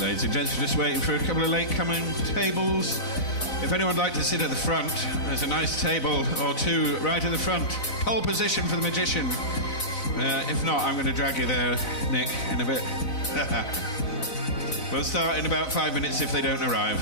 Ladies and gents, we're just waiting for a couple of late coming tables. If anyone would like to sit at the front, there's a nice table or two right at the front. Pole position for the magician. If not, I'm going to drag you there, Nick, in a bit. We'll start in about 5 minutes if they don't arrive.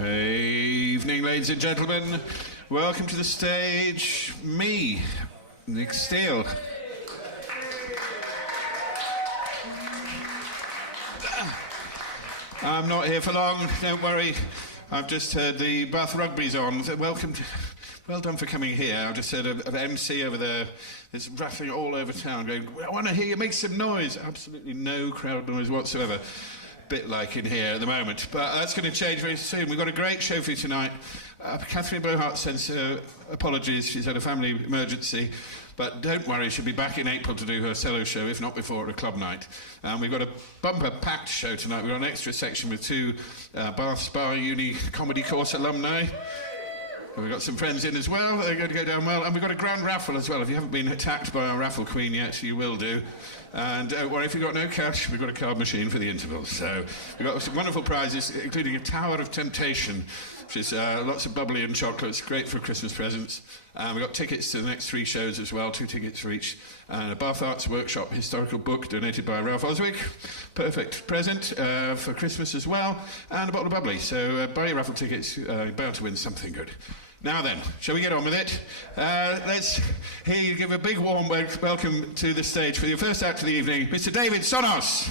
Evening, ladies and gentlemen. Welcome to the stage, me, Nick Steele. I'm not here for long, don't worry. I've just heard the Bath Rugby's on. Well done for coming here. I've just heard of MC over there. There's rattling all over town going, I want to hear you make some noise. Absolutely no crowd noise whatsoever. Bit like in here at the moment. But that's going to change very soon. We've got a great show for you tonight. Catherine Bohart sends her apologies. She's had a family emergency. But don't worry, she'll be back in April to do her solo show, if not before, at a club night. We've got a bumper-packed show tonight. We've got an extra section with two Bath Spa Uni comedy course alumni. And we've got some friends in as well. They're going to go down well. And we've got a grand raffle as well. If you haven't been attacked by our raffle queen yet, you will do. And don't worry, if you've got no cash, we've got a card machine for the intervals. So we've got some wonderful prizes, including a Tower of Temptation, which is lots of bubbly and chocolates, great for Christmas presents. We've got tickets to the next 3 shows as well, 2 tickets for each. And a Bath Arts Workshop historical book donated by Ralph Oswick. Perfect present for Christmas as well. And a bottle of bubbly. So buy your raffle tickets, you're bound to win something good. Now then, shall we get on with it? Let's hear you give a big warm welcome to the stage for your first act of the evening, Mr. David Tsonos.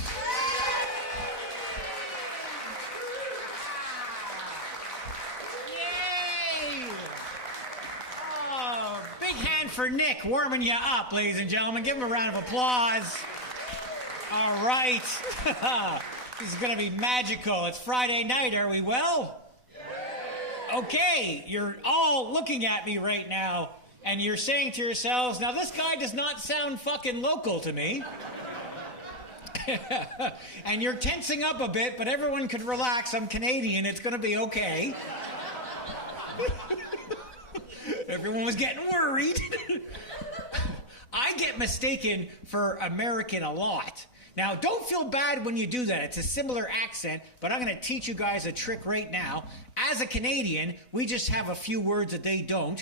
Yay! Oh, big hand for Nick, warming you up, ladies and gentlemen. Give him a round of applause. All right. This is going to be magical. It's Friday night, are we well? Okay, you're all looking at me right now, and you're saying to yourselves, now this guy does not sound fucking local to me. And you're tensing up a bit, but everyone could relax. I'm Canadian. It's going to be okay. Everyone was getting worried. I get mistaken for American a lot. Now, don't feel bad when you do that. It's a similar accent, but I'm going to teach you guys a trick right now. As a Canadian, we just have a few words that they don't.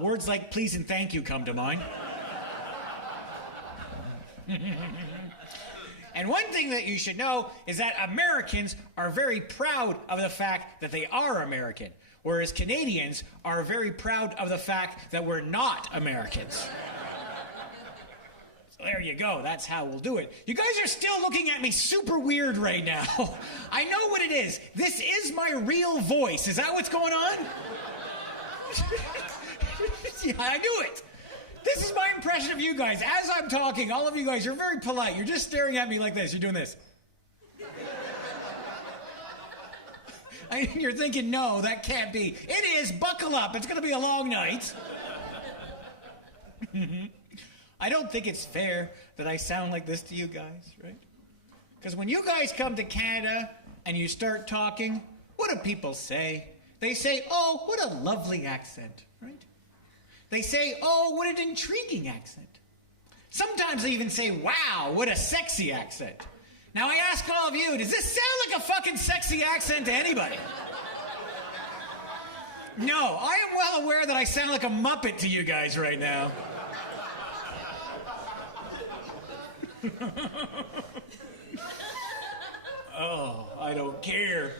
Words like please and thank you come to mind. And one thing that you should know is that Americans are very proud of the fact that they are American, whereas Canadians are very proud of the fact that we're not Americans. There you go. That's how we'll do it. You guys are still looking at me super weird right now. I know what it is. This is my real voice. Is that what's going on? Yeah, I knew it. This is my impression of you guys. As I'm talking, all of you guys, you're very polite. You're just staring at me like this. You're doing this. You're thinking, no, that can't be. It is. Buckle up. It's going to be a long night. I don't think it's fair that I sound like this to you guys, right? Because when you guys come to Canada and you start talking, what do people say? They say, oh, what a lovely accent, right? They say, oh, what an intriguing accent. Sometimes they even say, wow, what a sexy accent. Now I ask all of you, does this sound like a fucking sexy accent to anybody? No, I am well aware that I sound like a Muppet to you guys right now. Oh, I don't care.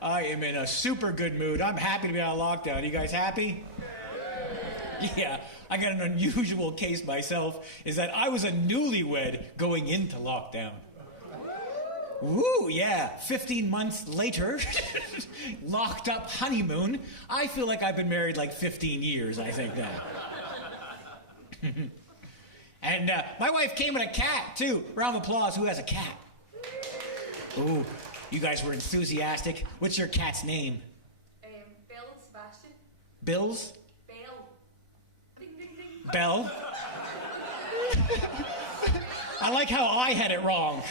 I am in a super good mood. I'm happy to be on lockdown. You guys happy? Yeah, I got an unusual case myself, is that I was a newlywed going into lockdown. Woo, yeah, 15 months later, locked up honeymoon. I feel like I've been married like 15 years, I think now. And my wife came with a cat, too. Round of applause. Who has a cat? Ooh, you guys were enthusiastic. What's your cat's name? Bill and Sebastian. Bill's? Bell. Ding, ding, ding. Bell? I like how I had it wrong.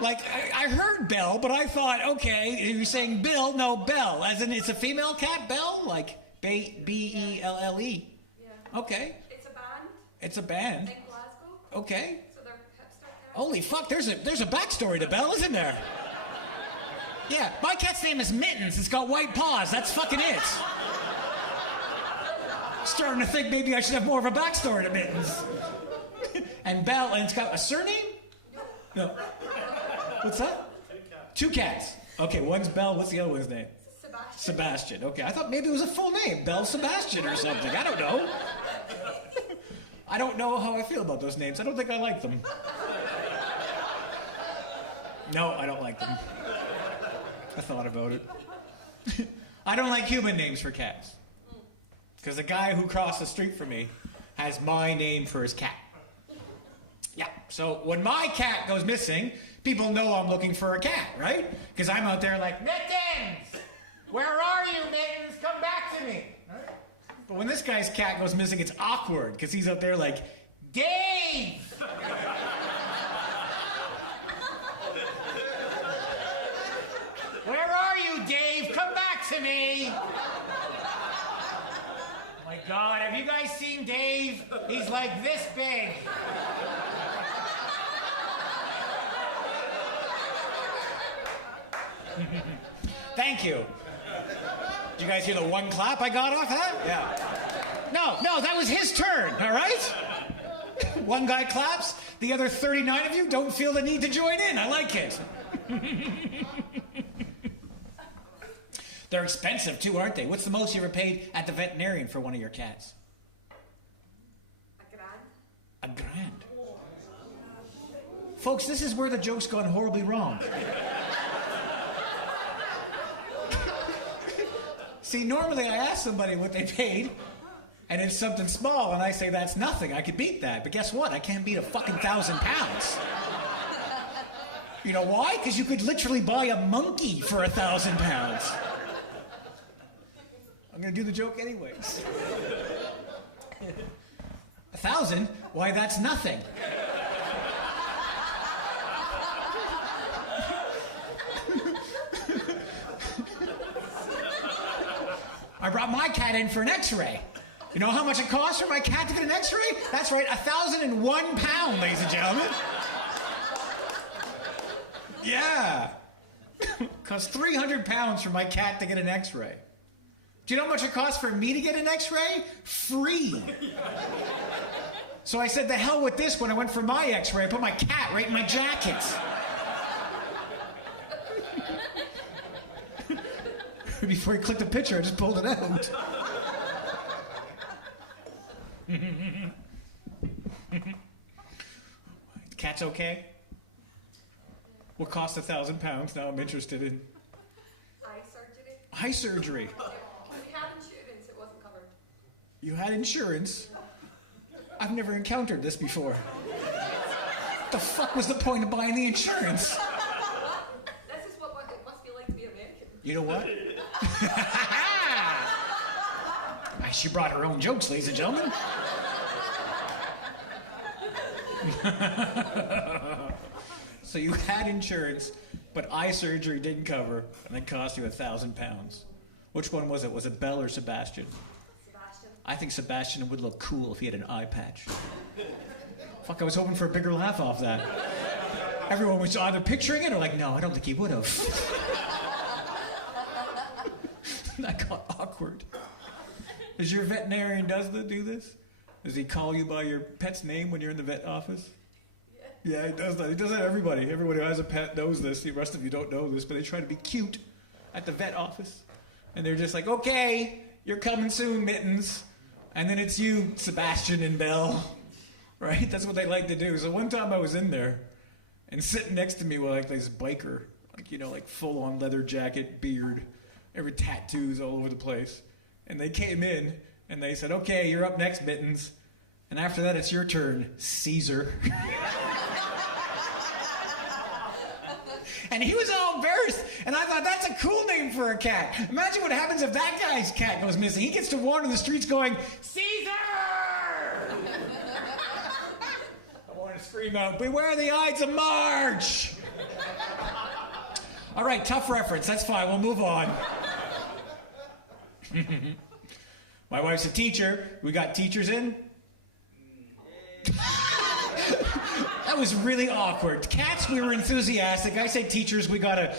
Like, I heard Bell, but I thought, okay, you're saying Bill, no, Bell. As in, it's a female cat, Bell? Like, B-E-L-L-E. Yeah. Okay. It's a band. In Glasgow. Okay. So they're hipster cats. Holy fuck, there's a backstory to Belle, isn't there? Yeah, my cat's name is Mittens. It's got white paws. That's fucking it. Starting to think maybe I should have more of a backstory to Mittens. And Belle, and it's got a surname? No. What's that? 2 cats. Okay, one's Belle. What's the other one's name? Sebastian. Sebastian. Okay, I thought maybe it was a full name, Belle Sebastian or something. I don't know. I don't know how I feel about those names. I don't think I like them. No, I don't like them. I thought about it. I don't like human names for cats. Because the guy who crossed the street from me has my name for his cat. Yeah, so when my cat goes missing, people know I'm looking for a cat, right? Because I'm out there like, Mittens! Where are you, Mittens? Come back to me! Right? But when this guy's cat goes missing, it's awkward, because he's out there like, Dave! Where are you, Dave? Come back to me! Oh my God, have you guys seen Dave? He's like this big. Thank you. Did you guys hear the one clap I got off that? Yeah. No, that was his turn, all right? One guy claps, the other 39 of you don't feel the need to join in. I like it. They're expensive too, aren't they? What's the most you ever paid at the veterinarian for one of your cats? $1,000. $1,000. Folks, this is where the joke's gone horribly wrong. See, normally I ask somebody what they paid, and it's something small, and I say that's nothing. I could beat that. But guess what? I can't beat a fucking £1,000. You know why? Because you could literally buy a monkey for £1,000. I'm going to do the joke anyways. 1,000? Why, that's nothing. I brought my cat in for an x-ray. You know how much it costs for my cat to get an x-ray? That's right, 1,001 pounds, ladies and gentlemen. Yeah. Costs 300 pounds for my cat to get an x-ray. Do you know how much it costs for me to get an x-ray? Free. So I said, the hell with this. When I went for my x-ray, I put my cat right in my jacket. Before he clicked the picture, I just pulled it out. Cat's okay? What cost £1,000? Now I'm interested in Eye surgery. eye surgery. We had insurance, it wasn't covered. You had insurance? I've never encountered this before. What the fuck was the point of buying the insurance? This is what it must feel like to be American. You know what? She brought her own jokes, ladies and gentlemen. So you had insurance, but eye surgery didn't cover, and it cost you £1,000. Which one was it? Was it Belle or Sebastian? Sebastian. I think Sebastian would look cool if he had an eye patch. Fuck, I was hoping for a bigger laugh off that. Everyone was either picturing it or like, no, I don't think he would have. That got awkward. Does your veterinarian do this? Does he call you by your pet's name when you're in the vet office? Yeah, he does that. He does that to everybody. Everyone who has a pet knows this. The rest of you don't know this, but they try to be cute at the vet office. And they're just like, okay, you're coming soon, Mittens. And then it's you, Sebastian and Belle. Right? That's what they like to do. So one time I was in there, and sitting next to me was like this biker. Like, you know, like full-on leather jacket, beard, every tattoos all over the place. And they came in, and they said, okay, you're up next, Mittens. And after that, it's your turn, Caesar. And he was all embarrassed, and I thought, that's a cool name for a cat. Imagine what happens if that guy's cat goes missing. He gets to wander the streets going, Caesar! I want to scream out, beware the Ides of March! All right, tough reference. That's fine. We'll move on. My wife's a teacher. We got teachers in. That was really awkward. Cats, we were enthusiastic. I said teachers, we got a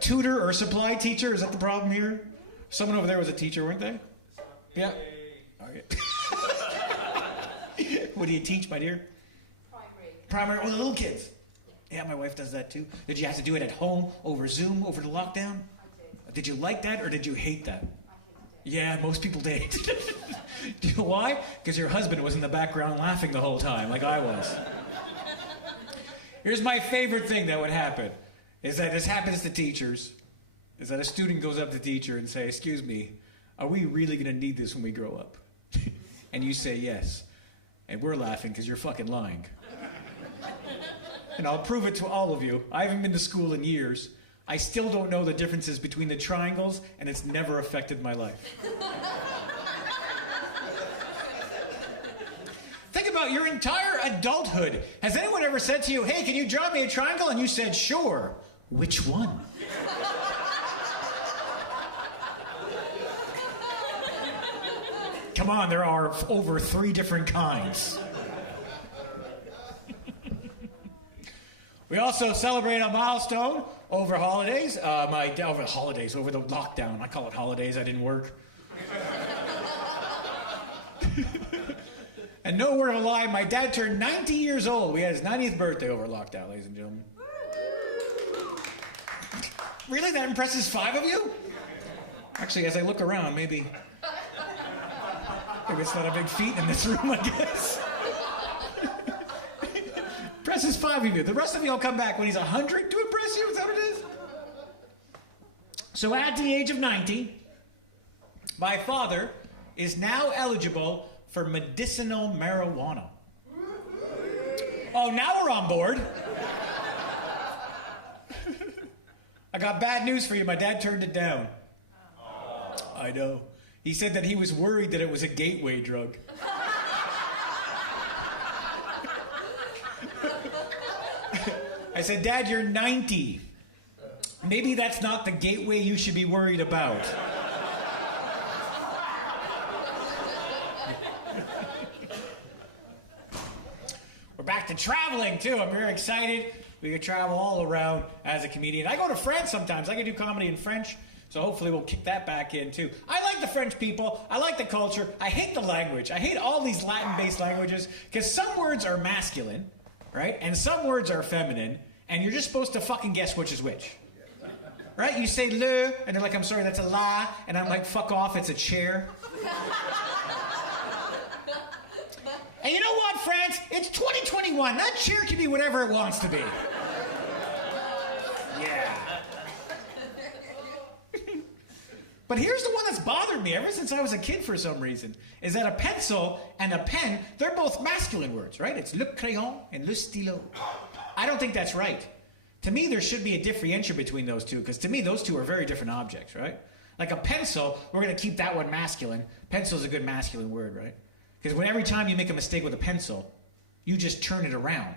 tutor or supply teacher. Is that the problem here? Someone over there was a teacher, weren't they? Yeah. Okay. What do you teach, my dear? Primary. Primary, well, the little kids. Yeah, my wife does that too. Did you have to do it at home, over Zoom, over the lockdown? Did you like that or did you hate that? Yeah, most people did. Do you know why? Because your husband was in the background laughing the whole time, like I was. Here's my favorite thing that would happen, is that this happens to teachers, is that a student goes up to the teacher and say, excuse me, are we really going to need this when we grow up? And you say yes. And we're laughing because you're fucking lying. And I'll prove it to all of you. I haven't been to school in years. I still don't know the differences between the triangles, and it's never affected my life. Think about your entire adulthood. Has anyone ever said to you, hey, can you draw me a triangle? And you said, sure. Which one? Come on, there are over 3 different kinds. We also celebrate a milestone over holidays. Over the lockdown. I call it holidays. I didn't work. And no word of a lie, my dad turned 90 years old. We had his 90th birthday over lockdown, ladies and gentlemen. Really? That impresses 5 of you? Actually, as I look around, maybe it's not a big feat in this room, I guess. Impresses 5 of you. The rest of you will come back when he's 100 to impress you. Is that what it is? So at the age of 90, my father is now eligible for medicinal marijuana. Oh, now we're on board. I got bad news for you. My dad turned it down. I know. He said that he was worried that it was a gateway drug. I said, Dad, you're 90. Maybe that's not the gateway you should be worried about. We're back to traveling, too. I'm very excited. We can travel all around as a comedian. I go to France sometimes. I can do comedy in French, so hopefully we'll kick that back in, too. I like the French people. I like the culture. I hate the language. I hate all these Latin-based languages because some words are masculine, right? And some words are feminine, and you're just supposed to fucking guess which is which. Right? You say le, and they're like, I'm sorry, that's a la, and I'm like, fuck off, it's a chair. And you know what, France? It's 2021. That chair can be whatever it wants to be. Yeah. But here's the one that's bothered me ever since I was a kid for some reason, is that a pencil and a pen, they're both masculine words, right? It's le crayon and le stylo. I don't think that's right. To me, there should be a differentiation between those two, because to me, those two are very different objects, right? Like a pencil, we're going to keep that one masculine. Pencil is a good masculine word, right? Because every time you make a mistake with a pencil, you just turn it around,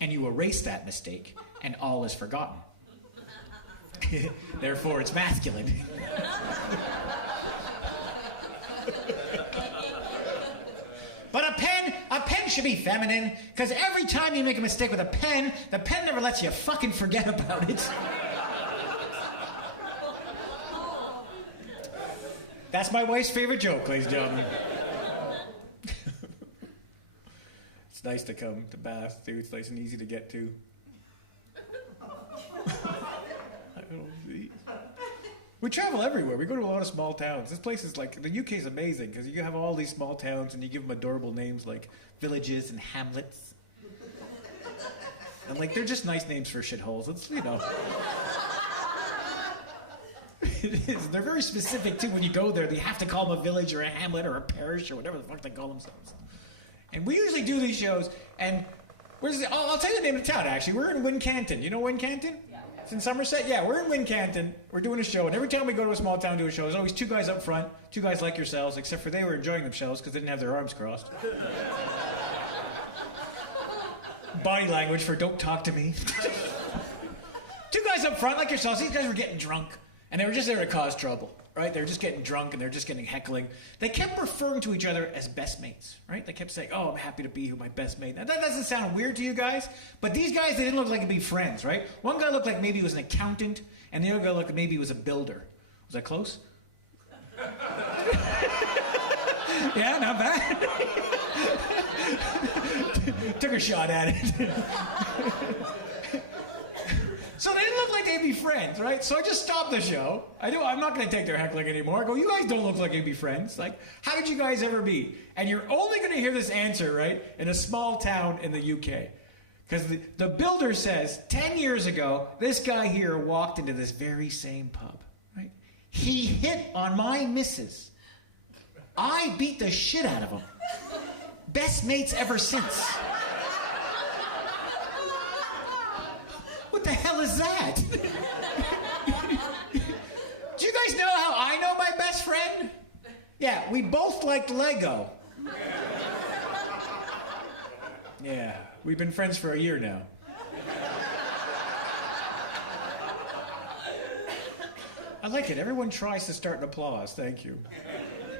and you erase that mistake, and all is forgotten. Therefore, it's masculine. But a pen should be feminine, because every time you make a mistake with a pen, the pen never lets you fucking forget about it. That's my wife's favorite joke, ladies and gentlemen. It's nice to come to Bath, too. It's nice and easy to get to. We travel everywhere. We go to a lot of small towns. This place is like, the UK is amazing because you have all these small towns and you give them adorable names like villages and hamlets. And like, they're just nice names for shitholes. It's, you know. It is. They're very specific too. When you go there, they have to call them a village or a hamlet or a parish or whatever the fuck they call themselves. And we usually do these shows and I'll tell you the name of the town actually. We're in Wincanton. You know Wincanton? It's in Somerset? Yeah, we're in Wincanton. We're doing a show, and every time we go to a small town to do a show, there's always 2 guys up front, 2 guys like yourselves, except for they were enjoying themselves because they didn't have their arms crossed. Body language for don't talk to me. 2 guys up front like yourselves. These guys were getting drunk, and they were just there to cause trouble, right? They were just getting drunk, and they were just getting heckling. They kept referring to each other as best mates, right? They kept saying, oh, I'm happy to be here, my best mate. Now, that doesn't sound weird to you guys, but these guys, they didn't look like they'd be friends, right? One guy looked like maybe he was an accountant, and the other guy looked like maybe he was a builder. Was that close? Yeah, not bad. Took a shot at it. So they didn't look like they'd be friends, right? So I just stopped the show. I'm not going to take their heckling anymore. I go, you guys don't look like you'd be friends. Like, how did you guys ever be? And you're only going to hear this answer, right, in a small town in the UK. Because the builder says, 10 years ago, this guy here walked into this very same pub, right? He hit on my missus. I beat the shit out of him. Best mates ever since. What the hell is that? Do you guys know how I know my best friend? Yeah, we both liked Lego. Yeah, we've been friends for a year now. I like it. Everyone tries to start an applause. Thank you.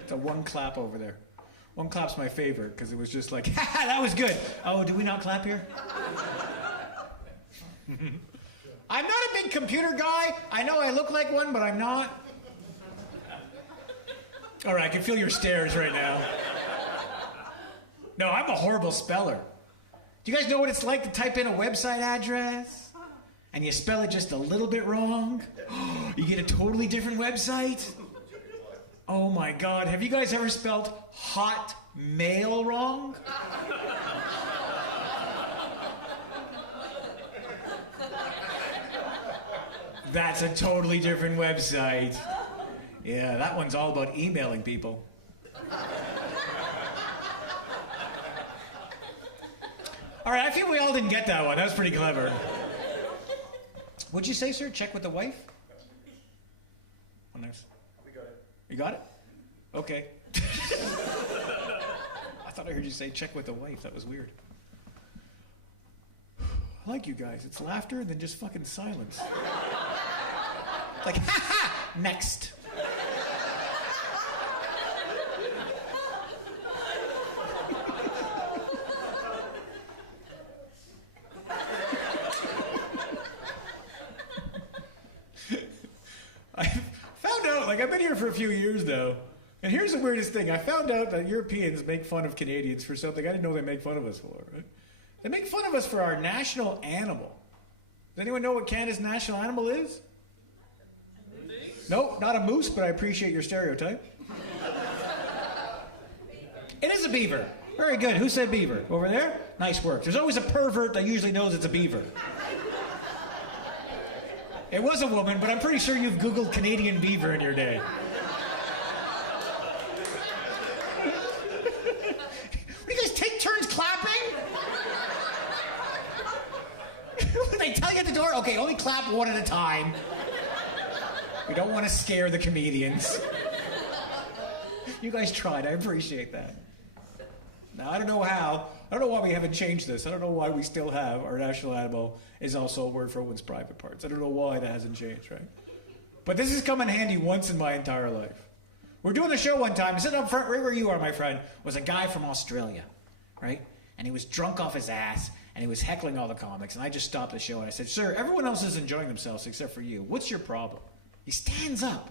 The one clap over there. One clap's my favorite because it was just like, ha, that was good. Oh, do we not clap here? I'm not a big computer guy. I know I look like one, but I'm not. All right, I can feel your stares right now. No, I'm a horrible speller. Do you guys know what it's like to type in a website address and you spell it just a little bit wrong? You get a totally different website? Oh my God, have you guys ever spelled Hotmail wrong? That's a totally different website. Yeah, that one's all about emailing people. All right, I feel we all didn't get that one. That was pretty clever. What'd you say, sir? Check with the wife? Oh, nice. We got it. You got it? Okay. I thought I heard you say check with the wife. That was weird. I like you guys. It's laughter and then just fucking silence. Like, ha ha! Next. I found out, like, I've been here for a few years now, and here's the weirdest thing. I found out that Europeans make fun of Canadians for something I didn't know they make fun of us for, right? They make fun of us for our national animal. Does anyone know what Canada's national animal is? Nope, not a moose, but I appreciate your stereotype. It is a beaver. Very good. Who said beaver? Over there? Nice work. There's always a pervert that usually knows it's a beaver. It was a woman, but I'm pretty sure you've Googled Canadian beaver in your day. You guys take turns clapping? They tell you at the door, okay, only clap one at a time. We don't want to scare the comedians. You guys tried. I appreciate that. Now, I don't know how. I don't know why we haven't changed this. I don't know why we still have our national animal is also a word for women's private parts. I don't know why that hasn't changed, right? But this has come in handy once in my entire life. We're doing a show one time. Sitting up front, right where you are, my friend, was a guy from Australia, right? And he was drunk off his ass, and he was heckling all the comics. And I just stopped the show, and I said, sir, everyone else is enjoying themselves except for you. What's your problem? He stands up,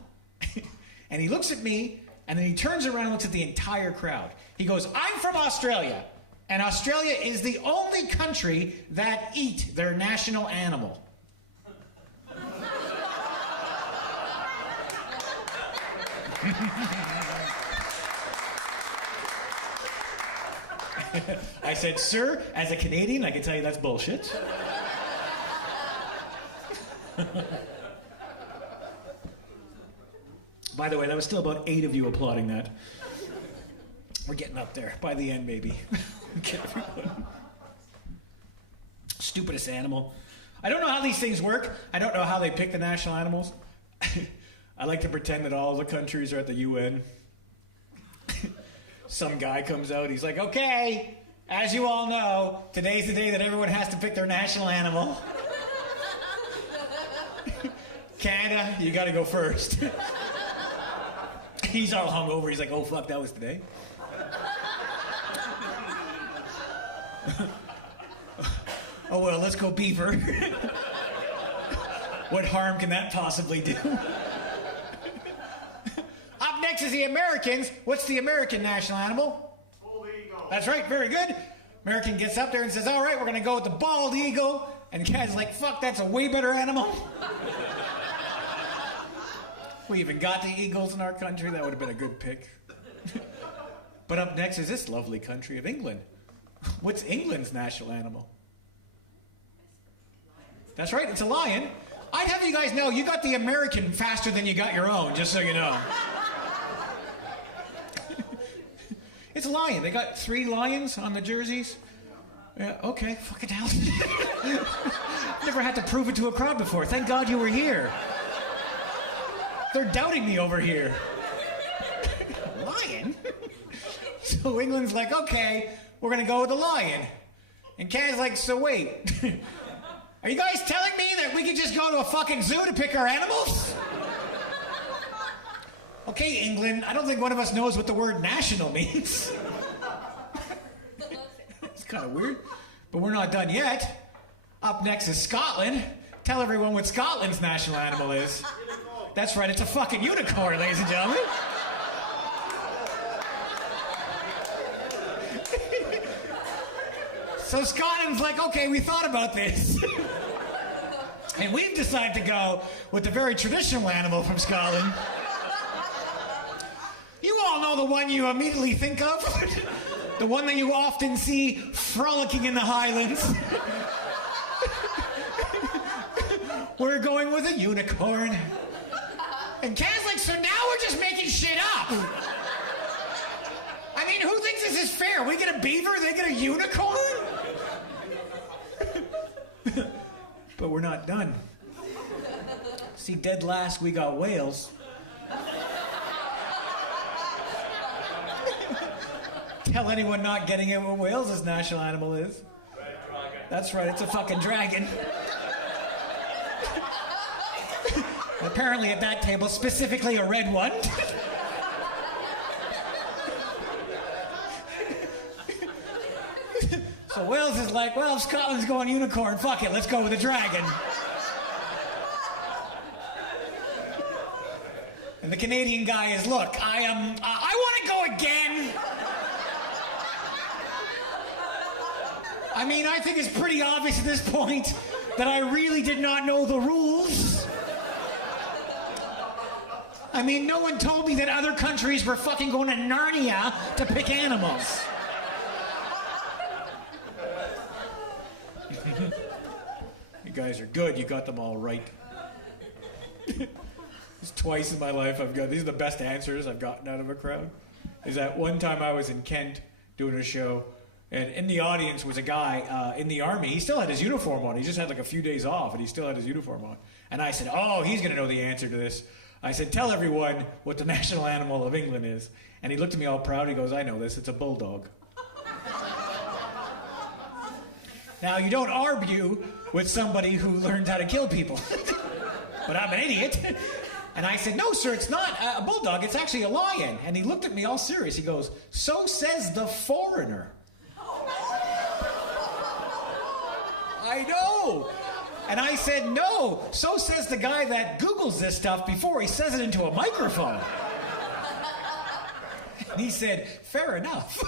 and he looks at me, and then he turns around and looks at the entire crowd. He goes, I'm from Australia, and Australia is the only country that eat their national animal. I said, sir, as a Canadian, I can tell you that's bullshit. By the way, that was still about 8 of you applauding that. We're getting up there. By the end, maybe. Get everyone. Stupidest animal. I don't know how these things work. I don't know how they pick the national animals. I like to pretend that all the countries are at the UN. Some guy comes out, he's like, okay, as you all know, today's the day that everyone has to pick their national animal. Canada, you gotta go first. He's all hungover, he's like, oh fuck, that was today? Oh well, let's go beaver. What harm can that possibly do? Up next is the Americans. What's the American national animal? Bald eagle. That's right, very good. American gets up there and says, all right, we're going to go with the bald eagle. And Cad's like, fuck, that's a way better animal. We even got the eagles in our country. That would have been a good pick. But up next is this lovely country of England. What's England's national animal? That's right, it's a lion. I'd have you guys know, you got the American faster than you got your own, just so you know. It's a lion. They got 3 lions on the jerseys. Yeah, okay, fucking hell. Never had to prove it to a crowd before. Thank God you were here. They're doubting me over here. Lion? So England's like, okay, we're gonna go with the lion. And Canada's like, so wait. Are you guys telling me that we could just go to a fucking zoo to pick our animals? Okay, England, I don't think one of us knows what the word national means. It's kind of weird, but we're not done yet. Up next is Scotland. Tell everyone what Scotland's national animal is. That's right, it's a fucking unicorn, ladies and gentlemen. So Scotland's like, okay, we thought about this. And we've decided to go with the very traditional animal from Scotland. You all know the one you immediately think of. The one that you often see frolicking in the Highlands. We're going with a unicorn. And Kaz like, so now we're just making shit up. I mean, who thinks this is fair? We get a beaver, they get a unicorn? But we're not done. See, dead last, we got whales. Tell anyone not getting it what Wales' national animal is. Red dragon. That's right, it's a fucking dragon. Apparently at that table, specifically a red one. So Wales is like, well, if Scotland's going unicorn, fuck it, let's go with a dragon. And the Canadian guy is, look, I want to go again. I mean, I think it's pretty obvious at this point that I really did not know the rules. I mean, no one told me that other countries were fucking going to Narnia to pick animals. You guys are good. You got them all right. It's twice in my life these are the best answers I've gotten out of a crowd. Is that one time I was in Kent doing a show, and in the audience was a guy in the army. He still had his uniform on. He just had like a few days off, and he still had his uniform on. And I said, oh, he's going to know the answer to this. I said, tell everyone what the national animal of England is. And he looked at me all proud. He goes, I know this. It's a bulldog. Now, you don't argue with somebody who learned how to kill people. But I'm an idiot. And I said, no, sir, it's not a bulldog. It's actually a lion. And he looked at me all serious. He goes, so says the foreigner. I know. And I said, no, so says the guy that Googles this stuff before he says it into a microphone. And he said, fair enough.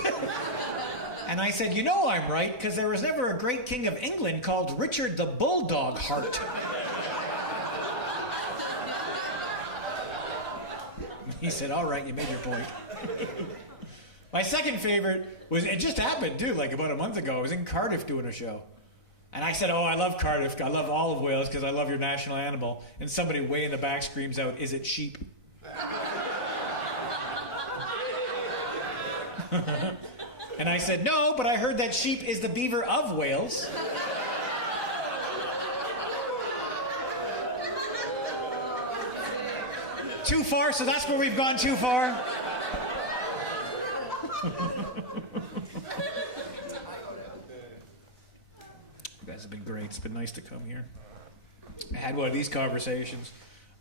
And I said, you know I'm right, because there was never a great king of England called Richard the Bulldog Heart. He said, all right, you made your point. My second favorite was, it just happened too, like about a month ago. I was in Cardiff doing a show. And I said, oh, I love Cardiff. I love all of Wales because I love your national animal. And somebody way in the back screams out, is it sheep? And I said, no, but I heard that sheep is the beaver of Wales. Too far, so that's where we've gone too far. You guys have been great. It's been nice to come here. I had one of these conversations.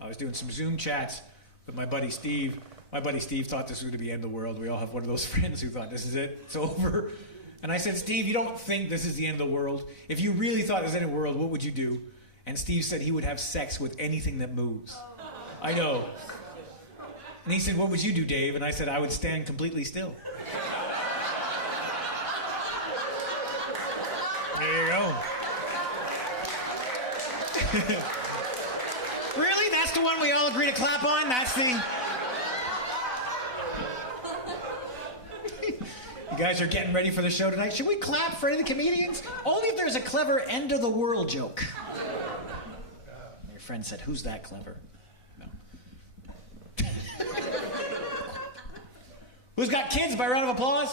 I was doing some Zoom chats with my buddy Steve. My buddy Steve thought this was going to be the end of the world. We all have one of those friends who thought this is it. It's over. And I said, Steve, you don't think this is the end of the world? If you really thought this was the end of the world, what would you do? And Steve said he would have sex with anything that moves. I know. And he said, what would you do, Dave? And I said, I would stand completely still. There you go. Really? That's the one we all agree to clap on? That's the... You guys are getting ready for the show tonight. Should we clap for any of the comedians? Only if there's a clever end of the world joke. Your friend said, who's that clever? No. Who's got kids by round of applause?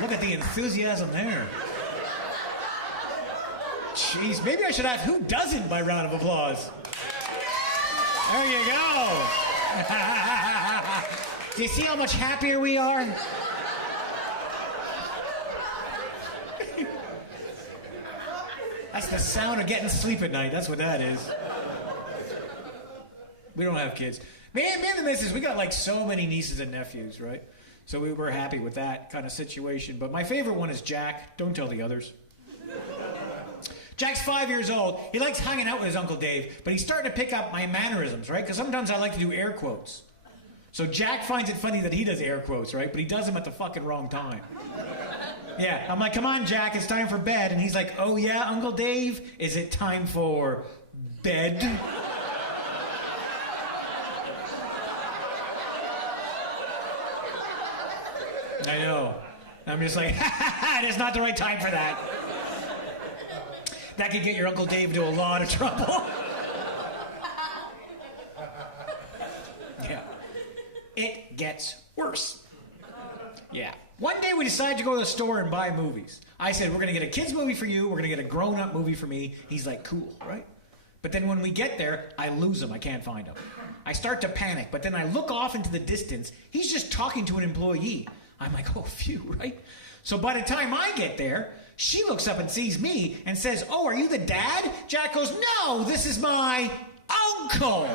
Look at the enthusiasm there. Jeez, maybe I should ask who doesn't by round of applause. There you go. Do you see how much happier we are? That's the sound of getting sleep at night. That's what that is. We don't have kids. Me and the missus, we got like so many nieces and nephews, right? So we were happy with that kind of situation. But my favorite one is Jack. Don't tell the others. Jack's 5 years old. He likes hanging out with his Uncle Dave, but he's starting to pick up my mannerisms, right? Because sometimes I like to do air quotes. So Jack finds it funny that he does air quotes, right? But he does them at the fucking wrong time. Yeah, I'm like, come on, Jack, it's time for bed. And he's like, oh yeah, Uncle Dave, is it time for bed? I know. I'm just like, it's not the right time for that. That could get your Uncle Dave into a lot of trouble. Yeah. It gets worse. Yeah. One day we decided to go to the store and buy movies. I said, we're going to get a kid's movie for you. We're going to get a grown-up movie for me. He's like, cool, right? But then when we get there, I lose him. I can't find him. I start to panic, but then I look off into the distance. He's just talking to an employee. I'm like, oh, phew, right? So by the time I get there, she looks up and sees me and says, oh, are you the dad? Jack goes, no, this is my uncle.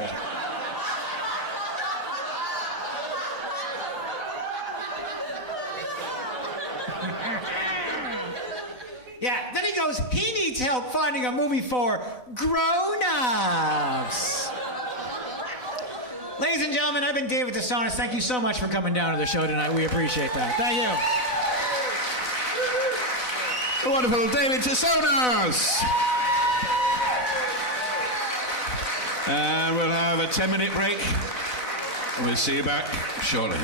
Yeah, then he goes, he needs help finding a movie for grown-ups. Ladies and gentlemen, I've been David Tsonos. Thank you so much for coming down to the show tonight. We appreciate that. Thank you. The wonderful David Tsonos. And we'll have a 10-minute break. And we'll see you back shortly.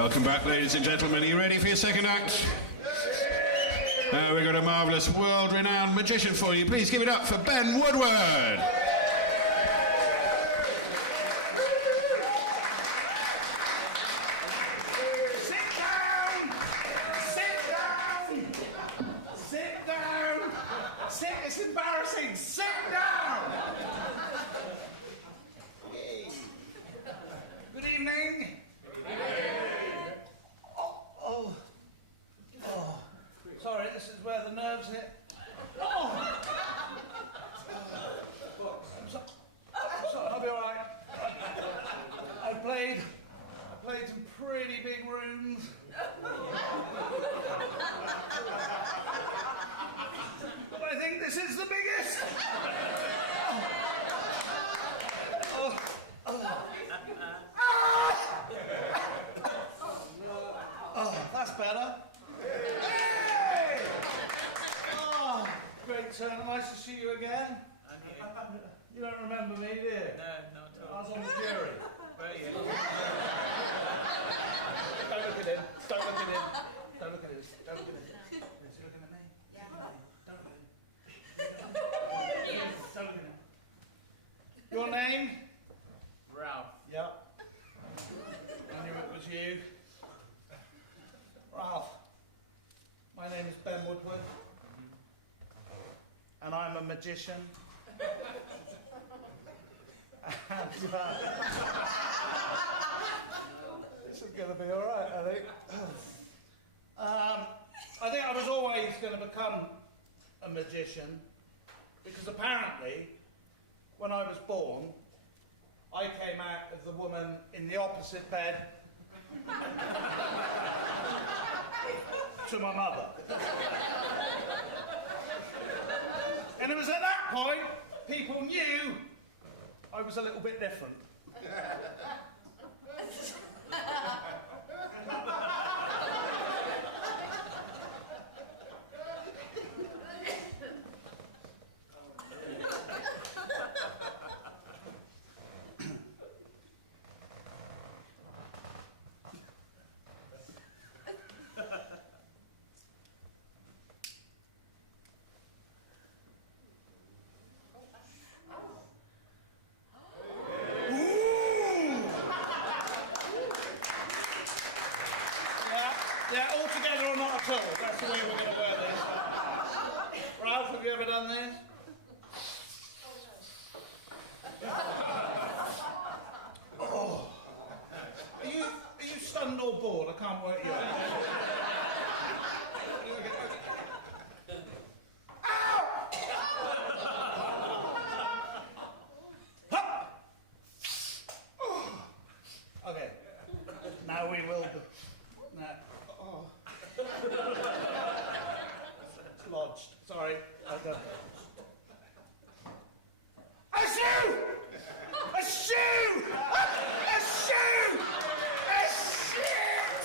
Welcome back, ladies and gentlemen. Are you ready for your second act? We've got a marvellous, world-renowned magician for you. Please give it up for Ben Woodward. Sit down! Sit down! Sit down! Sit, it's embarrassing. Sit down! Hey. Good evening. Sorry, this is where the nerves hit. I'm sorry, I'll be all right. I played some pretty big rooms. But I think this is the biggest. Oh, that's better. Hey! Oh, great turn. Nice to see you again. You don't remember me, do you? No, not at all. I was on the jury. Where are you? Don't look at him. Don't look at him. Don't look at him. Don't look at him. Is he looking at me? Yeah. Don't look at him. Don't look at him. Your name? Ralph. Yep. I knew it was you. Ralph. My name is Ben Woodward. And I'm a magician. And, this is going to be all right, I think. I think I was always going to become a magician because apparently, when I was born, I came out of the woman in the opposite bed to my mother. And it was at that point people knew I was a little bit different. Yeah, all together or not at all. That's the way we're going to wear this. Ralph, have you ever done this? Oh. Are you stunned or bored? I can't work you out. Okay. Now we will. It's lodged. Sorry. A shoe! A shoe! A shoe! A shit!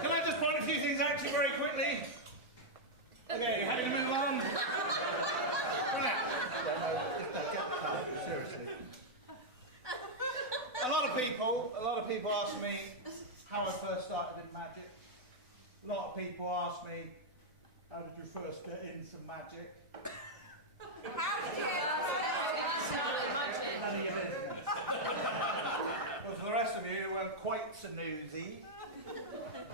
Can I just point a few things out to you very quickly? Okay, you happy to move on? Run out. Yeah, no, get the card, seriously. A lot of people ask me how I first started in magic. A lot of people ask me, how did you first get into magic? How did you None of your business. Well, for the rest of you who weren't quite so newsy,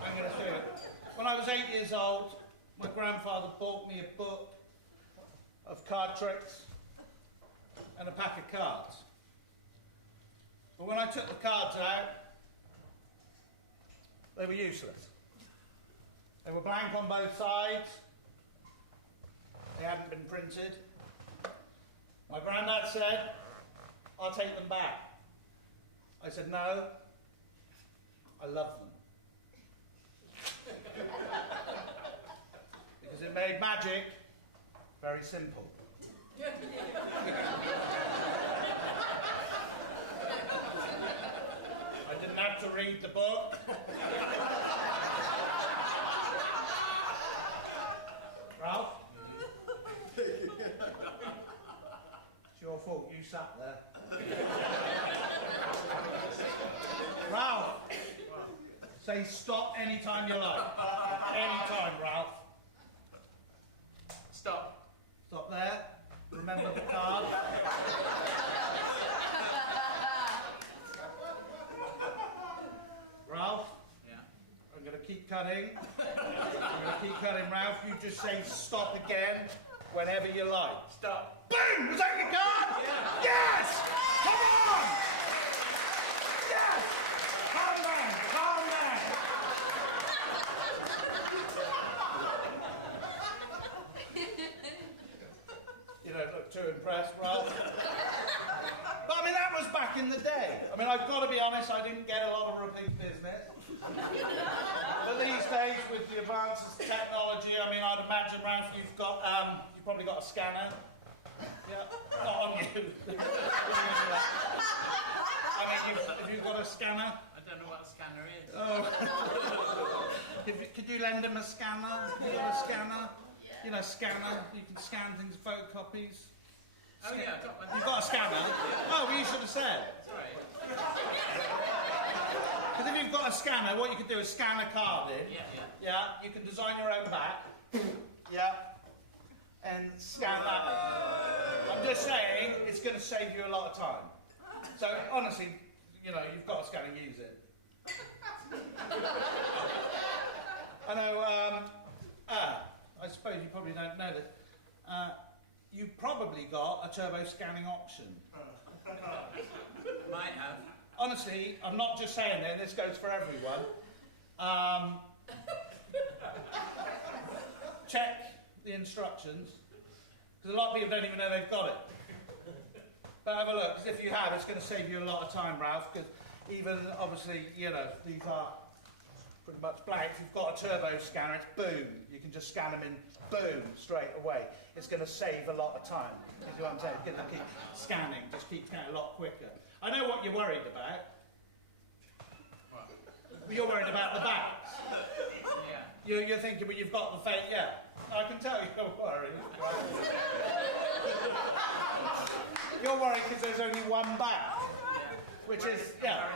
I'm going to do it. When I was 8 years old, my grandfather bought me a book of card tricks and a pack of cards. But when I took the cards out, they were useless. They were blank on both sides. They hadn't been printed. My granddad said, I'll take them back. I said, no, I love them. Because it made magic very simple. I didn't have to read the book. Ralph? It's your fault, you sat there. Ralph, say stop anytime you like. Anytime, Ralph. Stop. Stop there. Remember the card. Ralph, Yeah. I'm going to keep cutting. I'm going to keep cutting. Ralph, you just say stop again whenever you like. Stop. Boom! Was that your card? Yeah. Yes! Come on! Yes! Calm down! Calm down! You don't look too impressed, Ralph. But I mean, that was back in the day. I mean, I've got to be honest, I didn't get a lot of repeat business. But these days, with the advances of technology, I mean, I'd imagine, Ralph, you've probably got a scanner. Yeah, not on you. I mean, have you got a scanner? I don't know what a scanner is. Oh. Could you lend him a scanner? You got a scanner? You know, scanner. You can scan things, photocopies. Oh yeah, I got one. You've got a scanner? Oh, well, you should have said. Sorry. Because if you've got a scanner, what you could do is scan a card in. Yeah, yeah. Yeah, you can design your own back. Yeah. And scan that. I'm just saying, it's going to save you a lot of time. So, honestly, you know, you've got a scanner, use it. I know, I suppose you probably don't know this. You've probably got a turbo scanning option. Might have. Honestly, I'm not just saying that, this goes for everyone. Check the instructions, because a lot of people don't even know they've got it. But have a look, because if you have, it's going to save you a lot of time, Ralph, because even, obviously, you know, these are pretty much blank. If you've got a turbo scanner, it's boom. You can just scan them in, boom, straight away. It's going to save a lot of time. You see what I'm saying? It's going to keep scanning, just keep scanning a lot quicker. I know what you're worried about. What? You're worried about the backs. Yeah. You're thinking, well, you've got the fake, yeah. I can tell you're worried. Right? You're worried because there's only one back, which is, yeah,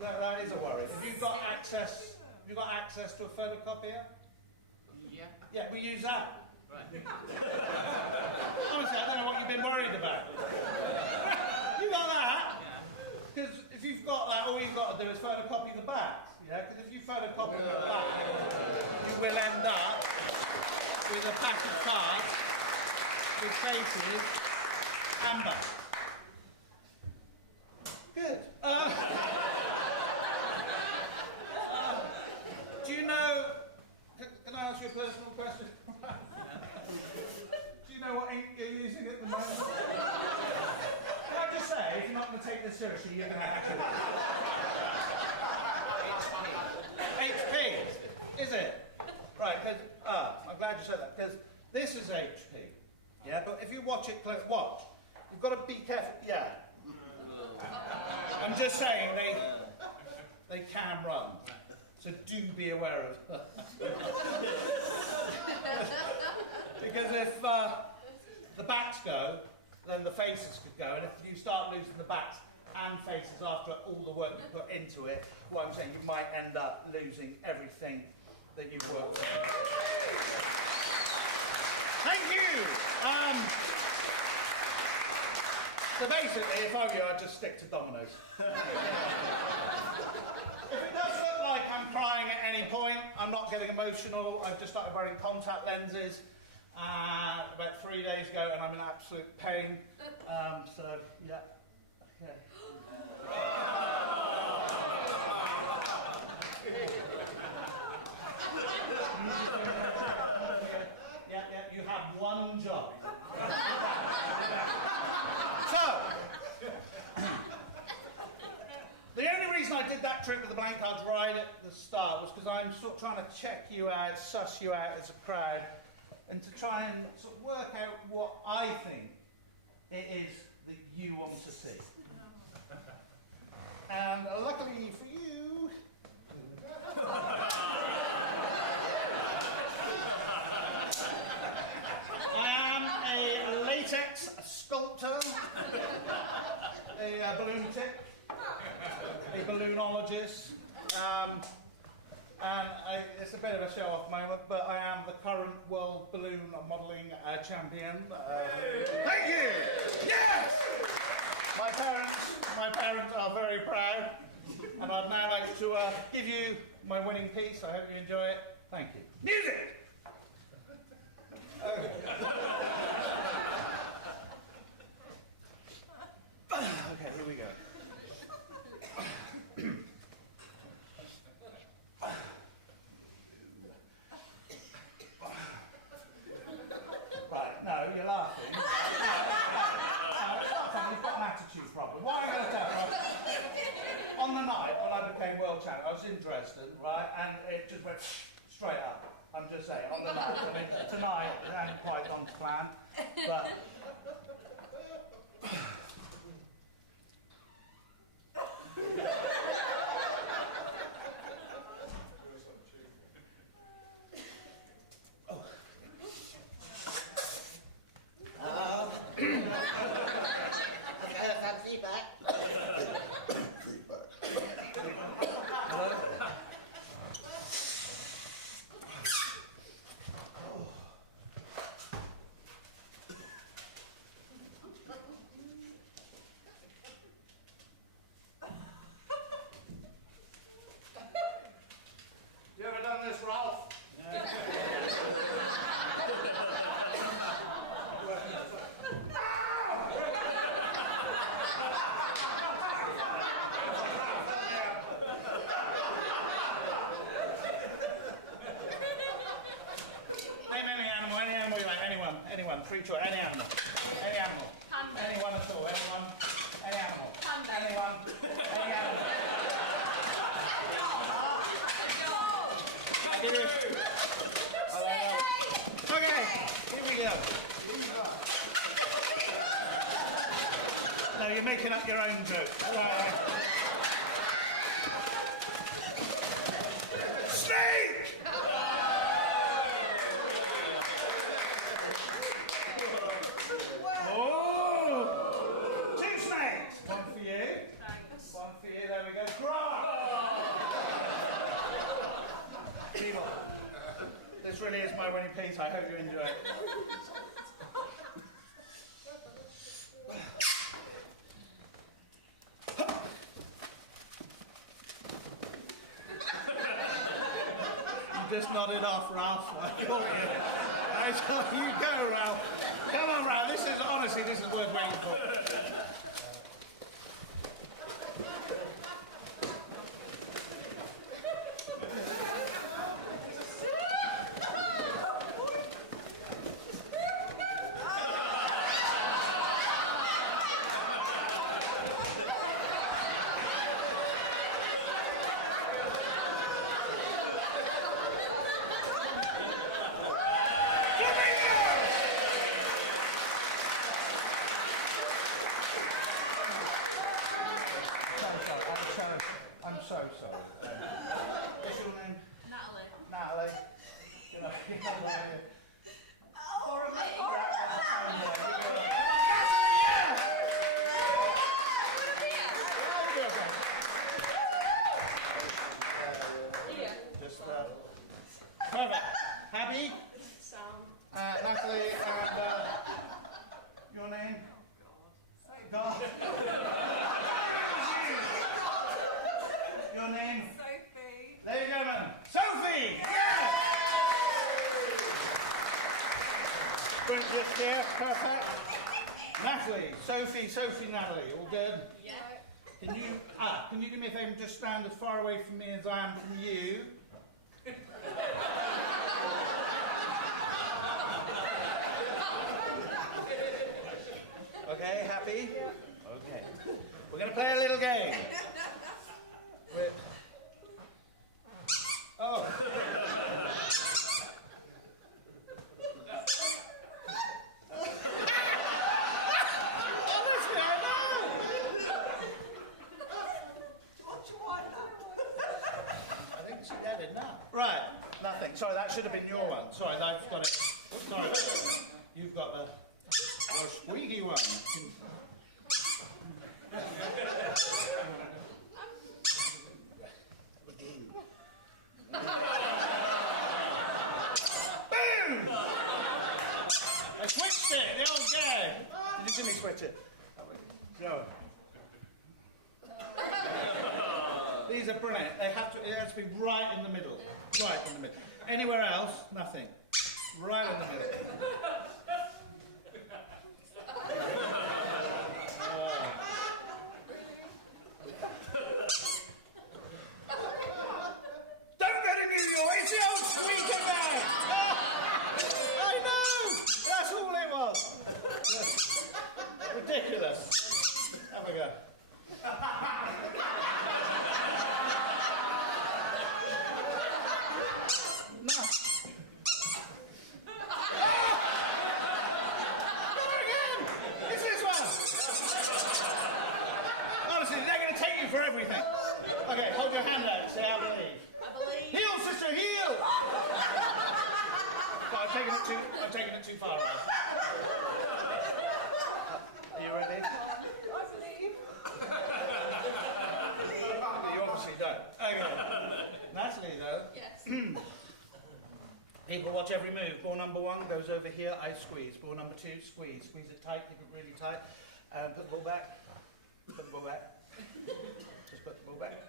that is a worry. Have you got access to a photocopier? Yeah. Yeah, we use that. Right. Honestly, I don't know what you've been worried about. You got that? Yeah. Because if you've got that, all you've got to do is photocopy the backs. Yeah, because if you photocopy the back, you will end up with a pack of cards with faces and backs. Good. Do you know? Can I ask you a personal question? Do you know what ink you're using at the moment? Can I just say, if you're not going to take this seriously, you're going to have to. HP, is it? Right, because I'm glad you said that, because this is HP. Yeah, but if you watch it close, watch. You've got to be careful. Yeah. I'm just saying they can run, so do be aware of that. Because if the backs go, then the faces could go, and if you start losing the backs and faces after all the work you put into it, what I'm saying, you might end up losing everything that you've worked on. Thank you! So basically, if I were you, I'd just stick to dominoes. If it does look like I'm crying at any point, I'm not getting emotional. I've just started wearing contact lenses about 3 days ago, and I'm in absolute pain. So, yeah. Okay. Yeah, you have one job. So, the only reason I did that trick with the blank cards right at the start was because I'm sort of trying to check you out, suss you out as a crowd, and to try and sort of work out what I think it is that you want to see. And luckily for you, I am a latex sculptor. balloonatic, a balloonologist, it's a bit of a show-off moment, but I am the current world balloon modelling champion. Thank you! Yes! My parents are very proud, and I'd now like to give you my winning piece. I hope you enjoy it. Thank you. Music! Okay, here we go. Right, no, you're laughing. No, it's not funny, you've got an attitude problem. What I'm going to tell you, on the night when I became world champion, I was in Dresden, right, and it just went straight up. I'm just saying, on the night. I mean, tonight, it hasn't quite gone to plan, but... You ever done this, Ralph? Any animal you like, anyone, free choice, any animal. Panda. Anyone at all, any animal. Panda. Anyone, any animal. It is. Okay, here we go. No, you're making up your own joke. Snake! Oh! 2 snakes! One for you. Thanks. One for you, there we go. Grok! People, this really is my winning piece. I hope you enjoy it. You just nodded off, Ralph. I caught you. I saw you go, Ralph. Come on, Ralph. This is, honestly, this is worth waiting for. I'm so sorry. What's your name? Natalie. Natalie. You know, Oh, yeah. Just, perfect. Happy? Sam. Natalie, and your name? God. Your name? Sophie. There you go, man. Sophie! Yeah! Bring this here, perfect. Natalie, Sophie, Natalie, all good? Yeah. Can you do me a favour and just stand as far away from me as I am from you? Okay, happy? Okay. We're going to play a little game. Oh. Honestly, I know. What you want? I think she did it now. Right, nothing. Sorry, that should have been your one. Sorry, I've got it. Sorry, you've got the squeaky one. Boom! I switched it, the old gag. Did you see me switch it? No. These are brilliant. It has to be right in the middle. Right in the middle. Anywhere else, nothing. Right in the middle. Don't go to New York, it's the old squeaker bag! I know! That's all it was. Ridiculous. Have a go. No. Never again! It's this one! Honestly, they're going to take you for everything. Okay, hold your hand out. Say, I believe. I believe. Heel, sister, heel! But I've taken it too far away. Are you ready? I believe. You obviously don't. Okay. Natalie, though. Yes. People watch every move. Ball number one goes over here, I squeeze. Ball number two, squeeze. Squeeze it tight, keep it really tight. Put the ball back. Put the ball back. Just put the ball back.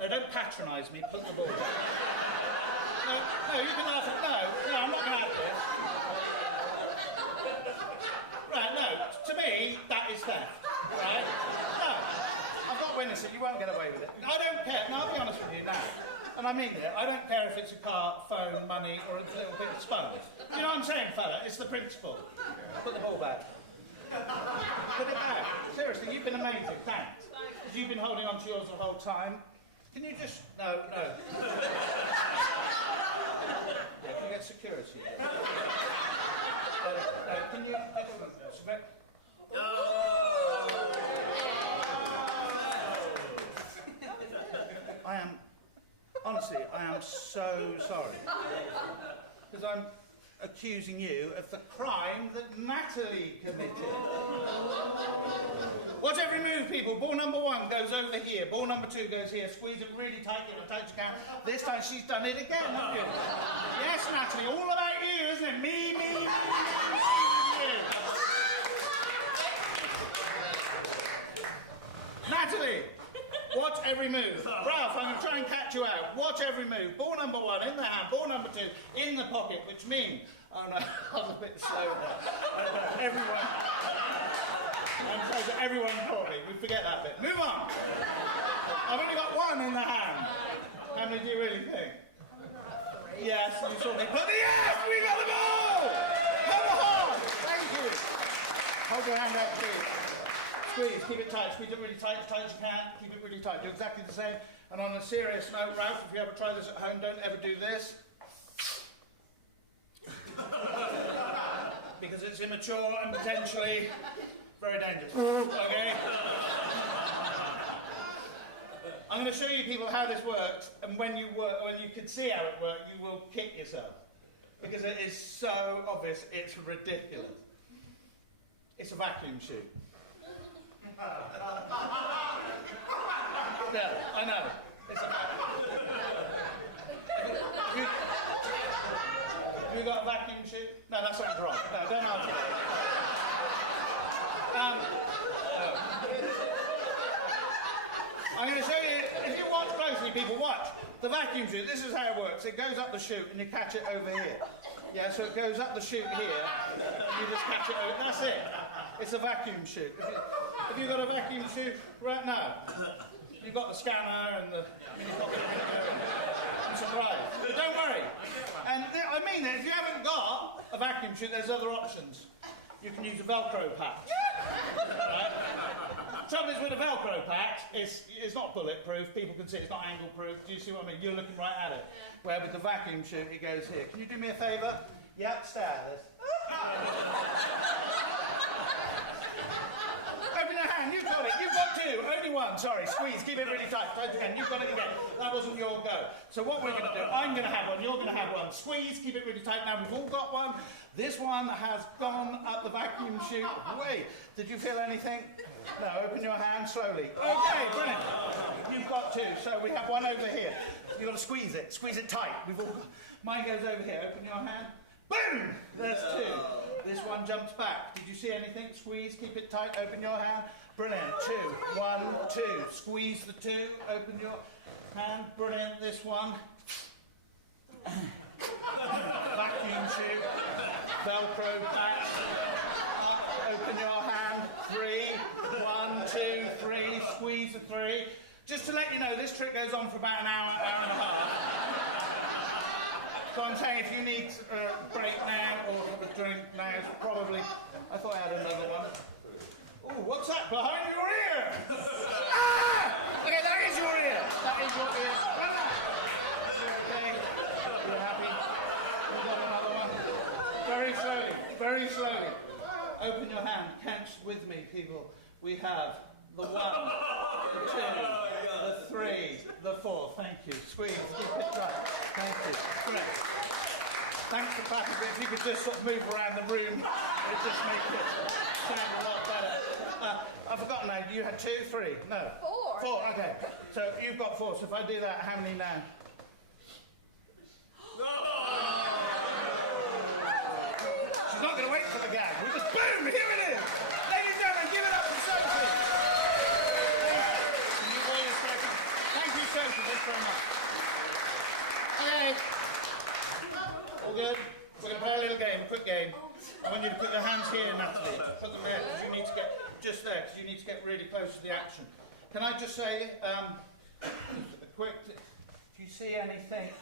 No, don't patronise me. Put the ball back. No, you can laugh at no, I'm not going to have this. Right, no, to me, that is theft. Right? No, I've got witnesses. You won't get away with it. I don't care. No, I'll be honest with you now. And I mean it. I don't care if it's a car, phone, money, or a little bit of sponge. You know what I'm saying, fella? It's the principle. Put the ball back. Put it back. Seriously, you've been amazing. Thanks. Because you've been holding on to yours the whole time. Can you just... No. Yeah, can you get security? No, can you... Honestly, I am so sorry. Because I'm accusing you of the crime that Natalie committed. Watch every move, people. Ball number one goes over here. Ball number two goes here. Squeeze it really tight, get it tight as you can. This time she's done it again, haven't you? Yes, Natalie, all about you, isn't it? Me. Natalie! Watch every move. Ralph, I'm going to try and catch you out. Watch every move. Ball number one in the hand. Ball number two in the pocket, which means... Oh no, I was a bit slow there. Everyone caught me. We forget that bit. Move on. I've only got one in the hand. How many do you really think? Yes, you saw me. But yes, we got the ball! Come on! Thank you. Hold your hand out too. Squeeze, keep it tight. Squeeze it really tight, as tight as you can. Keep it really tight. Do exactly the same. And on a serious note, Ralph, if you ever try this at home, don't ever do this. Because it's immature and potentially very dangerous. Okay? I'm going to show you people how this works, and when you can see how it works, you will kick yourself. Because it is so obvious, it's ridiculous. It's a vacuum chute. Yeah, I know. It's a vacuum. Have you got a vacuum chute? No, that's not wrong. No, don't answer that. I'm going to show you, if you watch closely, people, watch. The vacuum chute, this is how it works. It goes up the chute and you catch it over here. Yeah, so it goes up the chute here, and you just catch it over. That's it. It's a vacuum chute. Have you got a vacuum chute right now? You've got the scanner and the mini pocket and some rides. But don't worry. And I mean that if you haven't got a vacuum chute, there's other options. You can use a Velcro patch. Right? The trouble is with a Velcro patch, it's not bulletproof. People can see it's not angle proof. Do you see what I mean? You're looking right at it. Where with the vacuum chute, it goes here. Can you do me a favour? Yep, stay at this. Open your hand. You got it. You've got two. Only one. Sorry. Squeeze. Keep it really tight. Don't again. You've got it again. That wasn't your go. So what we're going to do, I'm going to have one. You're going to have one. Squeeze. Keep it really tight. Now we've all got one. This one has gone up the vacuum chute. Wait. Did you feel anything? No. Open your hand slowly. Okay. Brilliant. You've got two. So we have one over here. You've got to squeeze it. Squeeze it tight. We've all got... Mine goes over here. Open your hand. Boom! There's two. This one jumps back. Did you see anything? Squeeze, keep it tight, open your hand. Brilliant. Two. One, two. Squeeze the two, open your hand. Brilliant. This one. Vacuum chute. Velcro patch. Open your hand. Three. One, two, three. Squeeze the three. Just to let you know, this trick goes on for about an hour, hour and a half. So I'm saying if you need a break now or a drink now, probably... I thought I had another one. Oh, what's that behind your ear? Ah! Okay, that is your ear. That is your ear. You're okay? You're happy? We've got another one. Very slowly, very slowly. Open your hand. Count with me, people. We have the one, the two, the three, the four. Thank you. Squeeze. Keep it tight. Thank you. Correct. Thanks for clapping. If you could just sort of move around the room, it just makes it sound a lot better. I've forgotten now. You had two, three? No. Four. Four, okay. So you've got four. So if I do that, how many now? She's not going to wait for the gag. We just boom, here it is. Ladies and gentlemen, give it up for Sophie. Can you wait a second? Thank you, Sophie. Thanks very much. Okay. All good? We're going to play a little game, a quick game. I want you to put your hands here, Natalie. Put them there, because you need to get, just there, because you need to get really close to the action. Can I just say, a quick, if you see anything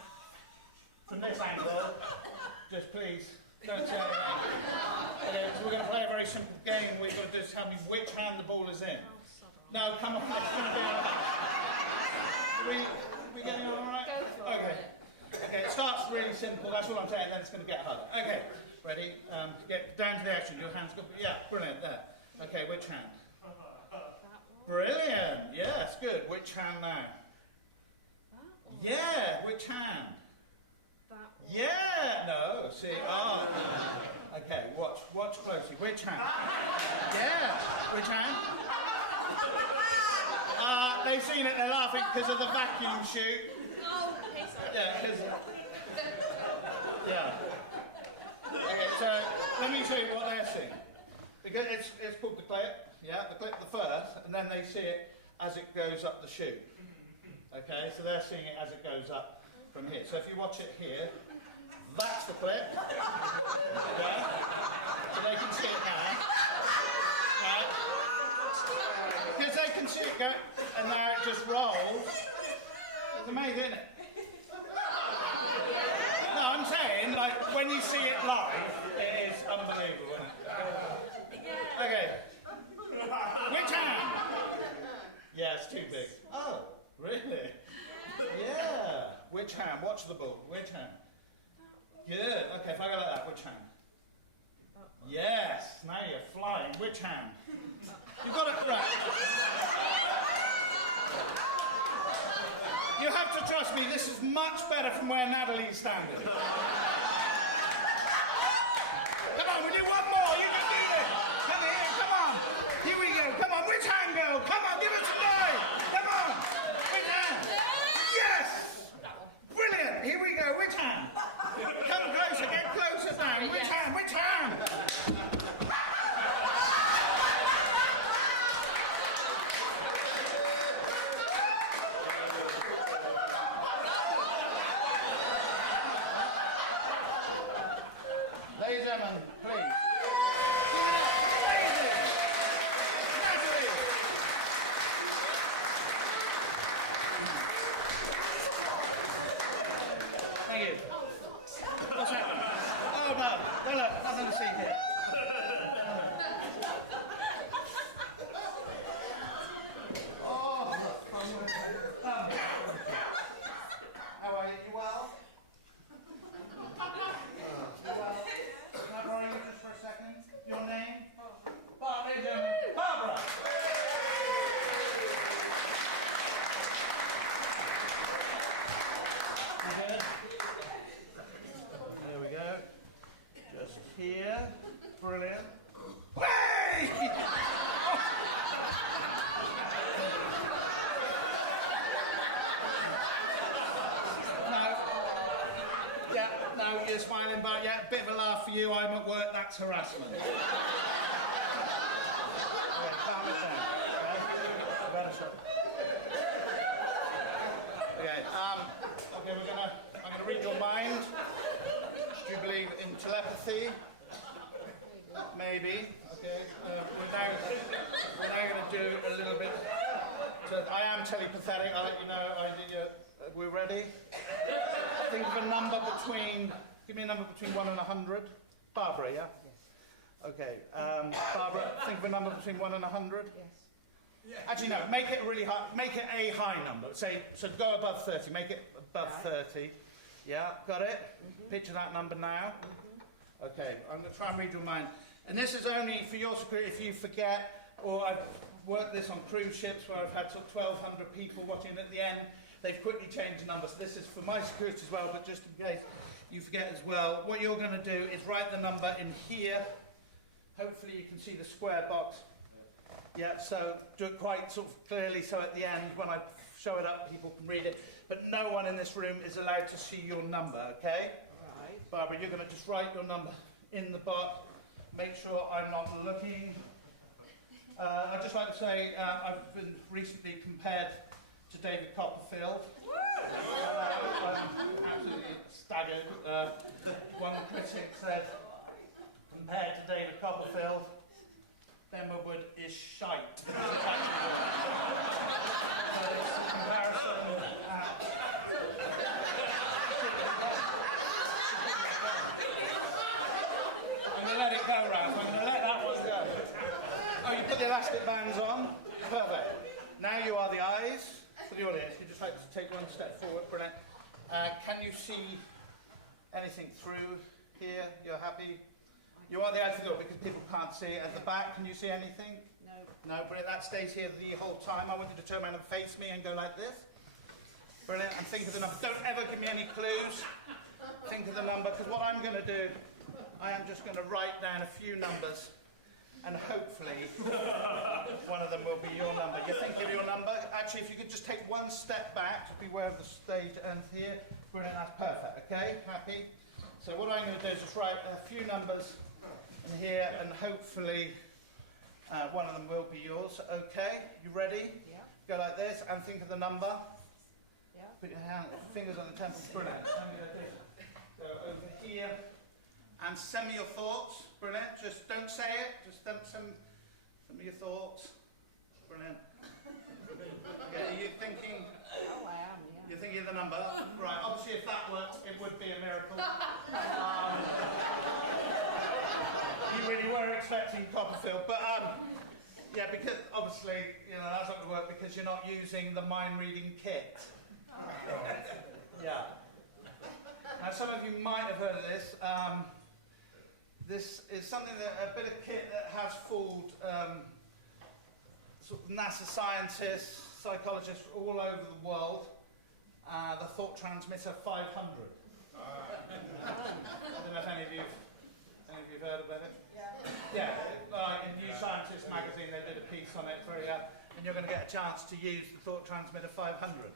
from this angle, just please, don't say anything. Okay, so we're going to play a very simple game. We're going to just tell me which hand the ball is in. No, come on, it's going to be all right. Are we getting all right? Go for it. Okay, it starts really simple, that's all I'm saying, then it's going to get harder. Okay, ready? Get down to the action, your hands go, yeah, brilliant, there. Okay, which hand? Brilliant, yes, good. Which hand now? Yeah, which hand? Yeah, no, see, okay, watch closely. Which hand? Yeah, which hand? They've seen it, they're laughing because of the vacuum chute. Oh, okay, sorry. Yeah, because... Yeah. Okay, so let me show you what they're seeing. Because it's called the clip, yeah, the clip the first, and then they see it as it goes up the chute. Okay, so they're seeing it as it goes up from here. So if you watch it here, that's the clip. Okay? So they can see it now. Right? Because they can see it go, and now it just rolls. It's amazing, isn't it? No, I'm saying, like, when you see it live, it is unbelievable, isn't it? Okay. Which hand? Yeah, it's too big. Oh, really? Yeah. Which hand? Watch the ball. Which hand? Good. Okay, if I go like that, which hand? Yes. Now you're flying. Which hand? You've got it right. You have to trust me, this is much better from where Natalie's standing. Come on, we do one more. You can do it. Come here, come on. Here we go. Come on, which hand, girl? Come on, give us a nine. Come on. Which hand? Yes. Brilliant. Here we go. Which hand? Come closer. Get closer now. Which hand? Which hand? Ladies and gentlemen, please. Give it up. Ladies. Natalie. Thank you. What's happening? Oh, no. No, look. Nothing to see here. Oh. How are you? You well? You well? Can I borrow you just for a second? Your name? Barbara. Barbara. here. Brilliant. Way! No, you're smiling, but yeah, a bit of a laugh for you. I'm at work, that's harassment. Okay, calm it down. Okay, better shot. Okay, I'm gonna read your mind. Do you believe in telepathy? Maybe. Okay. We're now going to do a little bit. So I am telepathetic. I'll let you know. We're ready. Think of a number between. Give me a number between 1 and 100. Barbara, yeah. Yes. Okay. Barbara, think of a number between 1 and 100. Yes. Actually, no. Make it really high. Make it a high number. Say so. Go above 30. Make it above 30. Yeah. Got it. Picture that number now. Okay. I'm going to try and read your mind. And this is only for your security if you forget, or I've worked this on cruise ships where I've had sort of 1,200 people watching, and at the end they've quickly changed the number. So this is for my security as well, but just in case you forget as well. What you're going to do is write the number in here. Hopefully you can see the square box. Yeah, so do it quite sort of clearly so at the end when I show it up people can read it. But no one in this room is allowed to see your number, okay? Right. Barbara, you're going to just write your number in the box. Make sure I'm not looking. I'd just like to say I've been recently compared to David Copperfield. I'm absolutely staggered. One critic said, compared to David Copperfield, Ben Woodward is shite. So it's a comparison. I'm going to let it go, Ralph. I'm going to let that one go. Oh, you put the elastic bands on? Perfect. Now you are the eyes for the audience. You just like to take one step forward. Brilliant. Can you see anything through here? You're happy? You are the eyes for the audience because people can't see. At the back, can you see anything? No. No, brilliant. That stays here the whole time. I want you to turn around and face me and go like this. Brilliant. And think of the number. Don't ever give me any clues. Think of the number, because what I'm going to do, I am just going to write down a few numbers, and hopefully one of them will be your number. You think of your number? Actually, if you could just take one step back, just beware of the stage ends here. Brilliant, that's perfect, okay? Happy? So what I'm going to do is just write a few numbers in here, and hopefully one of them will be yours. Okay, you ready? Yeah. Go like this, and think of the number. Yeah. Put your fingers on the temples. Brilliant. I'm going to go over here. And send me your thoughts. Brilliant. Just don't say it. Just send me your thoughts. Brilliant. Okay, are you thinking? Oh, I am, yeah. You're thinking of the number? Right. Obviously, if that worked, it would be a miracle. You really were expecting Copperfield. But, yeah, because obviously, that's not going to work because you're not using the mind reading kit. Yeah. Now, some of you might have heard of this. This is something a bit of kit that has fooled sort of NASA scientists, psychologists all over the world. The thought transmitter 500. I don't know if any of you've heard about it. Yeah. Yeah. In New Scientist magazine, they did a piece on it for you, and you're going to get a chance to use the thought transmitter 500.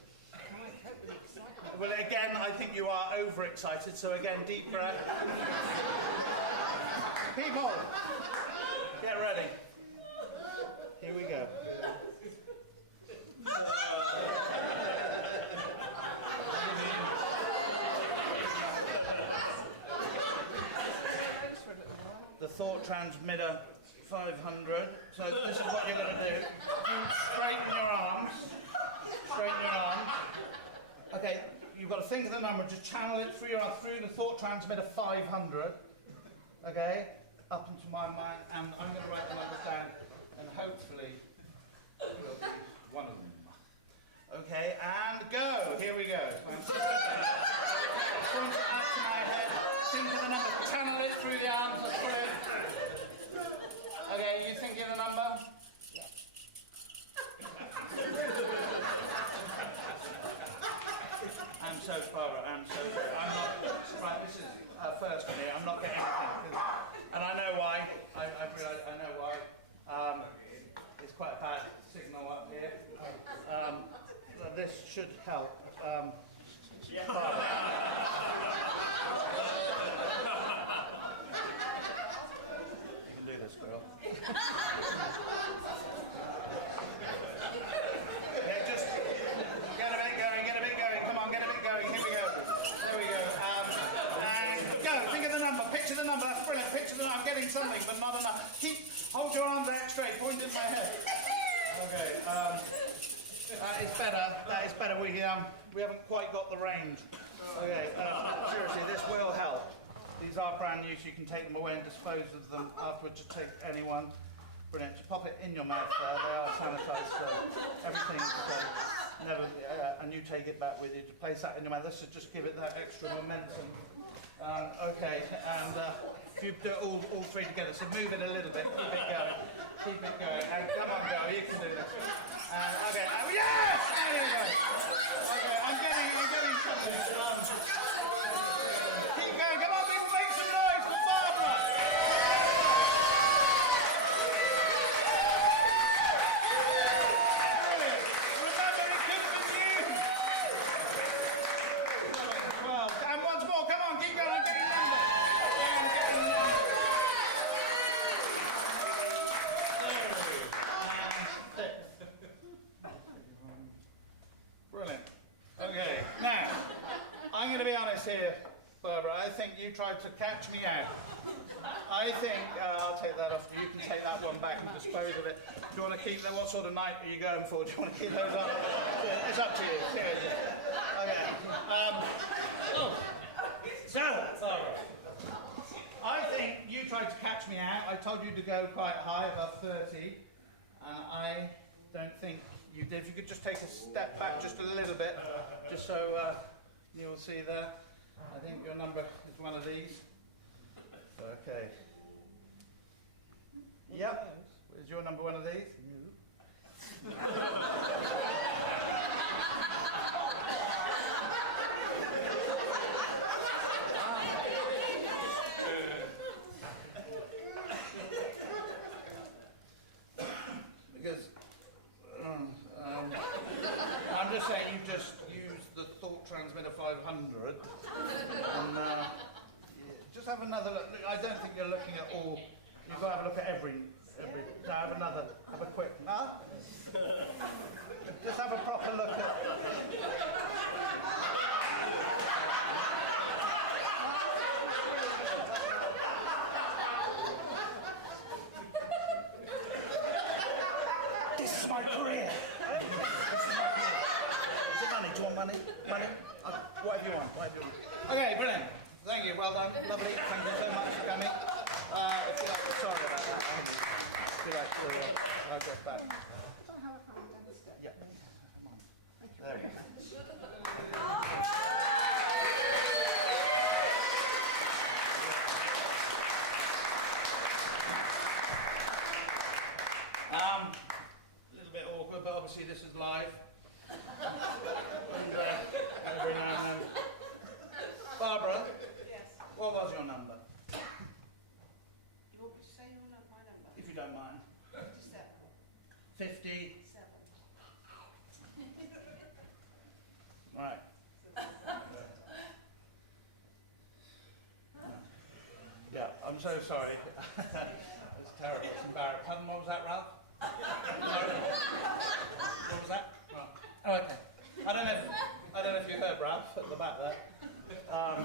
Well, again, I think you are overexcited, so again, deep breath. People, get ready. Here we go. The thought transmitter 500. So this is what you're going to do. You straighten your arms. Straighten your arms. Okay, you've got to think of the number, just channel it through the thought transmitter 500. Okay, up into my mind, and I'm going to write the numbers down, and hopefully it will be one of them. Okay, and go. Here we go. Point it up to my head. Think of the number. Channel it through the arms. That's brilliant. Okay, you thinking of the number? I'm so sorry. I'm not. Right, this is first for me. I'm not getting anything. I know why. It's quite a bad signal up here. But this should help. You can do this, girl. Yeah, just get a bit going. Come on, get a bit going. Here we go. There we go. And go. Think of the number. Picture the number. That's brilliant. Picture the number. I'm getting something, but not enough. Hold your arms out straight. Point at my head. Okay. That is better. That is better. We haven't quite got the range. Okay. Seriously, this will help. These are brand new, so you can take them away and dispose of them afterwards. Just take any one. Brilliant. Just pop it in your mouth there. They are sanitised, so everything's never. And you take it back with you. To place that in your mouth. This should just give it that extra momentum. Okay. And if you do it all three together, so move it a little bit. Keep it going. Keep it going. And come on, girl. You can do this. Okay. Yes. There you go. Okay. I'm getting something. Keep going. Come on, people. Make some noise for Barbara. Here, Barbara, I think you tried to catch me out. I think I'll take that off. You can take that one back and dispose of it. Do you want to keep that? What sort of night are you going for? Do you want to keep those up? It's up to you. Seriously. Okay. So, Barbara, I think you tried to catch me out. I told you to go quite high, above 30, and I don't think you did. If you could just take a step back just a little bit, just so you'll see there. I think your number is one of these. Okay. Yep. Is your number one of these? Because I'm just saying you just use the Thought Transmitter 500 and just have another look. I don't think you're looking at all. You've got to have a look at every. No, have a quick. Huh? Just have a proper look at. This is my career. Is it money? Do you want money? Money? Whatever you want. Okay, brilliant. Thank you. Well done. Lovely. Thank you so much for coming. If you like, sorry about that. If you like to, I'll get back. Yeah. Come on. There we go. A little bit awkward, but obviously this is live. And, every now and then. Barbara? Yes. What was your number? You want me to say my number? If you don't mind. 50. 7. Right. Yeah, I'm so sorry. It's terrible. It's embarrassing. Pardon, what was that, Ralph? Sorry. What was that? Oh, okay. I don't know if you heard Ralph at the back there. 11:14.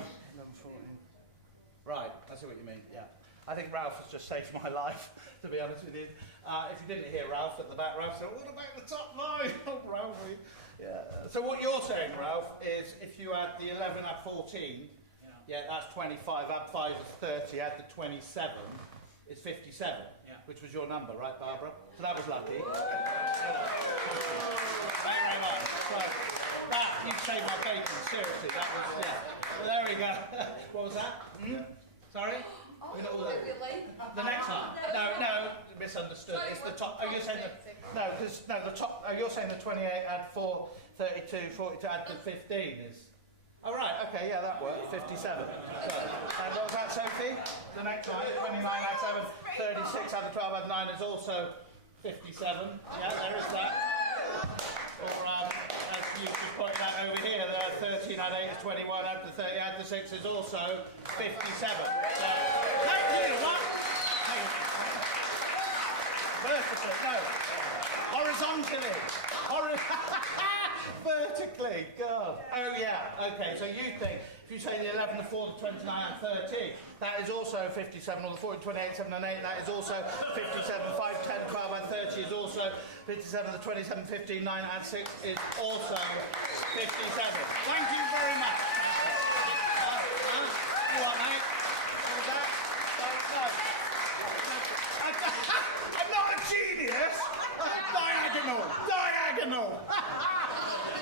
Right, I see what you mean. Yeah, I think Ralph has just saved my life. To be honest with you, if you didn't hear Ralph at the back, Ralph said, "What about the top line?" Oh, Ralphie. Yeah. So what you're saying, Ralph, is if you add the 11 at 14, yeah, that's 25. Add 5 is 30. Add the 27 is 57. Yeah. Which was your number, right, Barbara? So that was lucky. Thank you very much. Right. That, you saved my bacon, seriously. That was, yeah. Well, there we go. What was that? Sorry? Oh, We're not all really? The next one? No, misunderstood. It's the top. Oh, you're saying the the top. Oh, you're saying the 28 add 4, 32, 42 add the 15 is. Oh, right, okay, yeah, that worked. 57. And what was that, Sophie? The next one, 29 add 7, 36 add the 12 add 9 is also 57. Yeah, there is that. Or, as you just pointed out over here, there are 13 add 8 is 21, add the 30 add the 6 is also 57. So, thank you, what? Vertically, no. Horizontally. Vertically, God. Oh yeah, okay, so you think, if you say the 11, the 4, the 29 and 13, that is also 57, or the 4, 28, 7 and 8, that is also 57, 5, 10, 12 and 30 is also 57, the 27, 15, 9 and 6 is also 57. Thank you very much. You what, mate? What was that? I'm not a genius! Diagonal!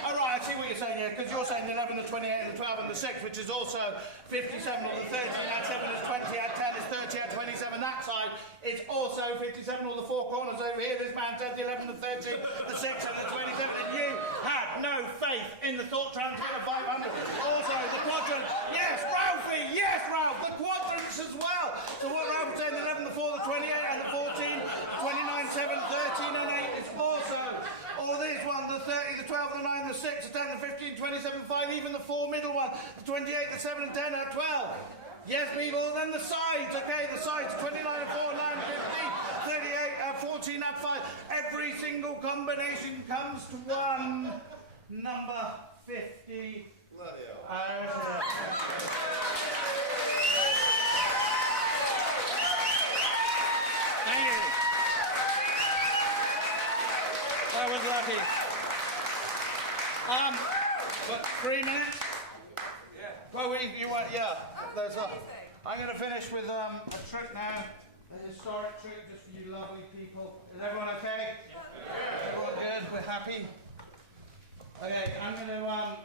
Alright, I see what you're saying here, because you're saying the 11, the 28, and the 12, and the 6, which is also 57, or the 30, add 7 is 20, add 10 is 30, add 27, that side is also 57, all the four corners over here, this man said the 11, the 30, the 6, and the 27, and you had no faith in the thought transfer of 500. Also, the quadrant, yes, Ralphie, yes, Ralph, the quadrants as well. So what Ralph was saying, the 11, the 4, the 28, and the 14, 29, 7, 13, and 8 is also all this one, the 30, the 12, the 9, the 6, the 10, the 15, 27, 5, even the 4 middle one, the 28, the 7, and 10, and 12. Yes, people, and then the sides, okay, the sides, 29, 4, 9, 15, 38, 14, and 5. Every single combination comes to one number 50. Bloody hell. Thank you. That was lucky. What, 3 minutes? Yeah. Well, you want, yeah. There's I'm going to finish with a trick now, a historic trick just for you lovely people. Is everyone okay? Yeah. Everyone good? We're happy? Okay, I'm going to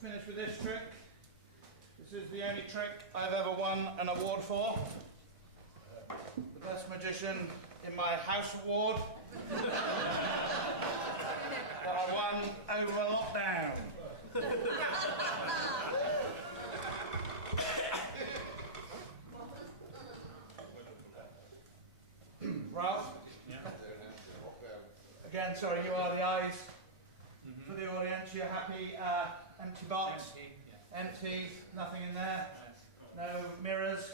finish with this trick. This is the only trick I've ever won an award for. The best magician in my house award. That I won over lockdown. Ralph? Yeah. Again, sorry, you are the eyes. For the audience, you're happy. Empty box. Empty, nothing in there. No mirrors.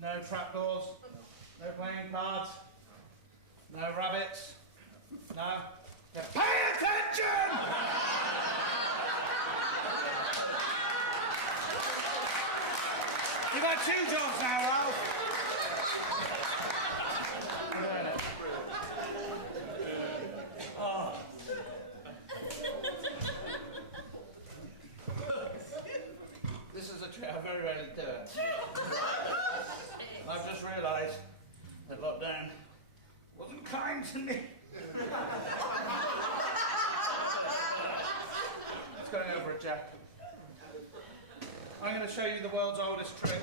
No trapdoors. No playing cards. No rabbits. No. Yeah. Pay attention! You've had 2 jobs now, Ralph. Oh. This is a trick I very rarely do it. I've just realised that lockdown wasn't kind to me. It's going over a jacket. I'm going to show you the world's oldest trick.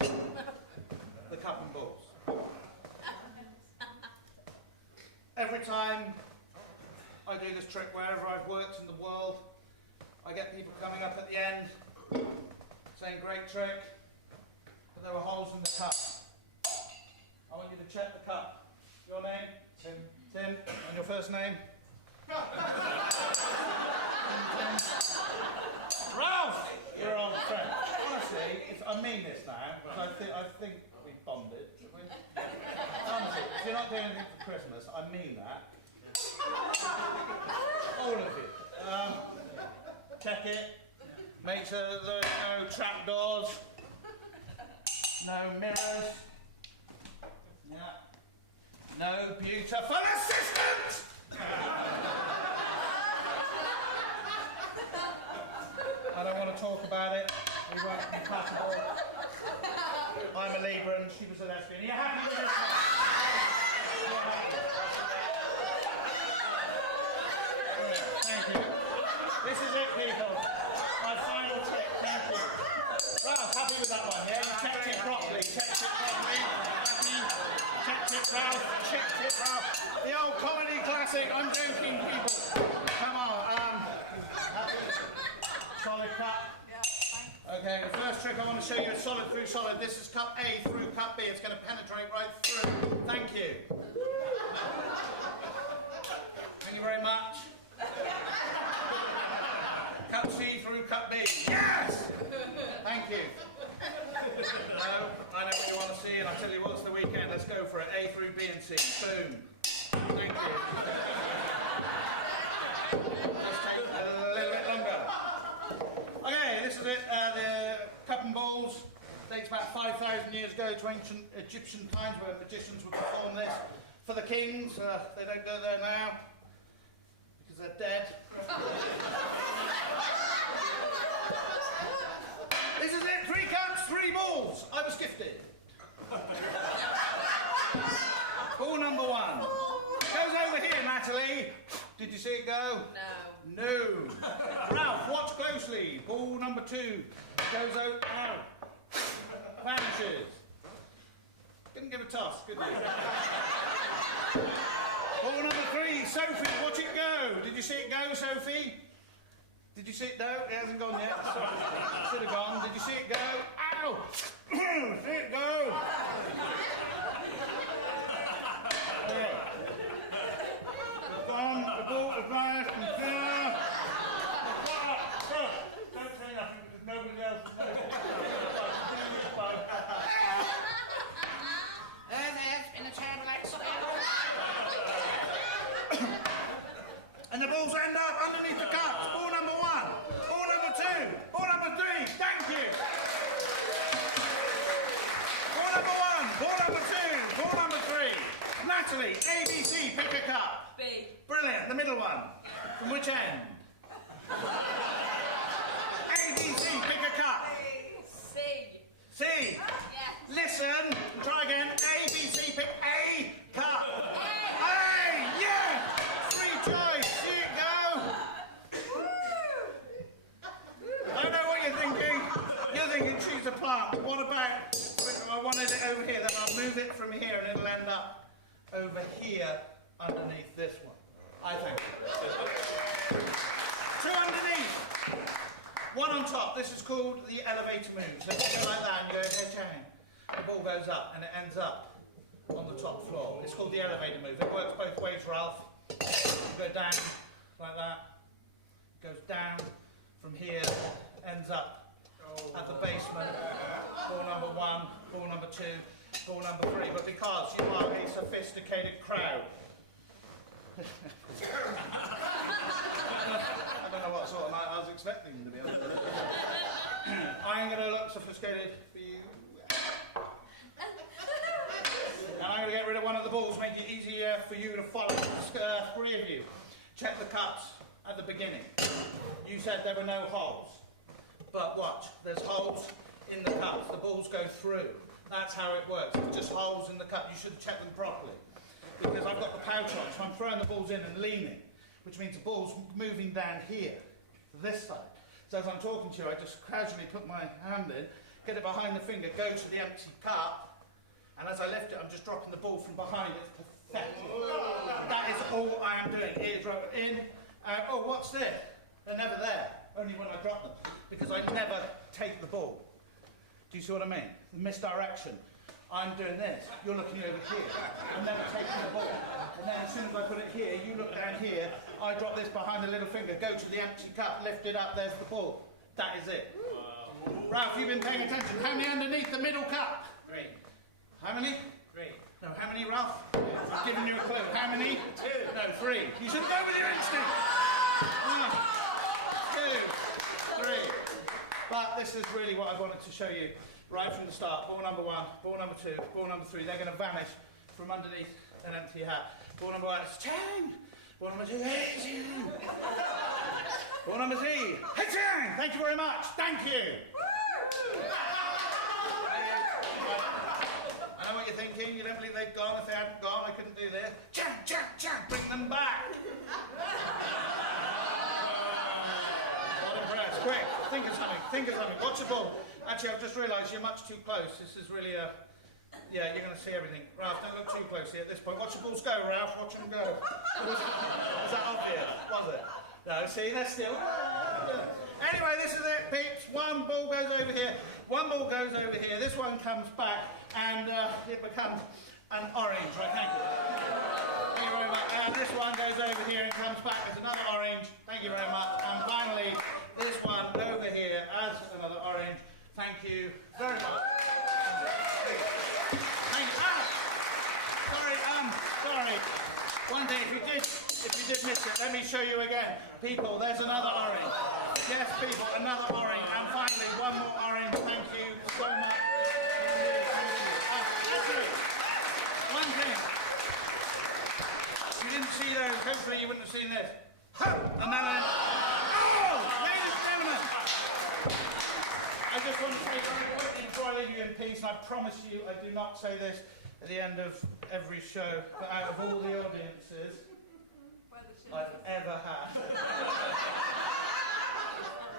The cup and balls. Every time I do this trick, wherever I've worked in the world, I get people coming up at the end saying, great trick, but there were holes in the cup. I want you to check the cup. Your name? Tim. Tim. And your first name? Ralph! You're on friend. Honestly, I mean this now, because I think we've bonded. Honestly, if you're not doing anything for Christmas, I mean that. All of you. Check it. Make sure that there are no trapdoors. No mirrors. Yeah. No beautiful assistant! I don't want to talk about it. We won't be compatible. I'm a Libra and she was a lesbian. Are you happy with this? Thank you. This is it, people. My final tip. Thank you. Ralph, happy with that one, yeah? Checked it properly. Checked it properly. Happy. Checked it, Ralph. Checked it, Ralph. The old comedy classic. I'm joking, people. Come on. Solid cup. Yeah, thanks. Okay, the first trick I want to show you is solid through solid. This is cup A through cup B. It's going to penetrate right through. Thank you. Thank you very much. Cup C through cup B. Yes! Thank you. No, I know what you want to see, and I tell you what's the weekend. Let's go for it. A through B and C. Boom. Thank you. Let's take a little bit longer. Okay, this is it. The cup and balls dates about 5,000 years ago to ancient Egyptian times, where magicians would perform this for the kings. They don't go there now because they're dead. This is it. 3 cups, 3 balls. I was gifted. Ball number 1 goes over here, Natalie. Did you see it go? No. No. Ralph, watch closely. Ball number 2 goes out. Vanishes. Didn't give a toss, could you? Ball number 3, Sophie, watch it go. Did you see it go, Sophie? Did you see it? No, it hasn't gone yet. Sorry. Should have gone. Did you see it go? Ow! See it go? Okay. Gone. The ball is vanished from here. Don't say nothing because nobody else knows. There's been a terrible accident. And the balls end up underneath the cups. Ball number 1, ball number 2, ball number 3. Thank you. Ball number 1, ball number 2, ball number 3. Natalie, ABC, pick a cup. B. Brilliant. The middle one. From which end? ABC, pick a cup. C. C. Yes. Listen. Try again. ABC, pick a cup. A. Yeah. Free choice. See it go. I know what you're thinking. You're thinking choose a plant. What about? I wanted it over here. Then I'll move it from here, and it'll end up over here underneath this one. I think. 2 underneath. 1 on top. This is called the elevator move. So if you go like that and you go cha-chang, the ball goes up and it ends up on the top floor. It's called the elevator move. It works both ways, Ralph. You go down like that. It goes down from here, ends up at the basement. Ball number 1, ball number 2, ball number 3. But because you are a sophisticated crowd, I don't know what sort of night I was expecting, to be honest with you. I'm going to look sophisticated for you. And I'm going to get rid of one of the balls, make it easier for you to follow. 3 of you. Check the cups at the beginning. You said there were no holes. But watch, there's holes in the cups. The balls go through. That's how it works. If it's just holes in the cup, you should check them properly. Because I've got the pouch on, so I'm throwing the balls in and leaning, which means the ball's moving down here, to this side. So as I'm talking to you, I just casually put my hand in, get it behind the finger, go to the empty cup, and as I lift it, I'm just dropping the ball from behind. It's pathetic. That is all I am doing. Ears in, oh, what's this? They're never there, only when I drop them, because I never take the ball. Do you see what I mean? The misdirection. I'm doing this, you're looking over here. I'm never taking the ball. And then as soon as I put it here, you look down here, I drop this behind the little finger, go to the empty cup, lift it up, there's the ball. That is it. Wow. Ralph, you've been paying attention. How many underneath the middle cup? 3. How many? 3. No, how many, Ralph? I've given you a clue. How many? 2. No, 3. You should go with your instinct. 1, 2, 3. But this is really what I wanted to show you. Right from the start, ball number 1, ball number 2, ball number 3, they're going to vanish from underneath an empty hat. Ball number 1, it's chang! Ball number 2, hey, chang! Ball number 3, hey, chang! Thank you very much, thank you! I know what you're thinking, you don't believe they've gone. If they hadn't gone, I couldn't do this. Chang, chang, chang, bring them back! Not impressed, quick, think of something, watch the ball. Actually, I've just realised you're much too close. This is really a... Yeah, you're going to see everything. Ralph, don't look too closely at this point. Watch the balls go, Ralph. Watch them go. Was that obvious? Was it? No, see, that's still. Anyway, this is it, peeps. One ball goes over here, one ball goes over here. This one comes back, and it becomes an orange. Right, thank you. Thank you very much. And this one goes over here and comes back as another orange. Thank you very much. And finally, this one over here as another orange. Thank you very much. Thank you. Sorry. One day, if you did miss it, let me show you again. People, there's another orange. Yes, people, another orange. And finally, one more orange. Thank you so much. Actually, one thing. You didn't see those. Hopefully, you wouldn't have seen this. And then, oh, ladies and gentlemen. I just want to say very quickly before I leave you in peace, and I promise you I do not say this at the end of every show, but out of all the audiences I've ever had,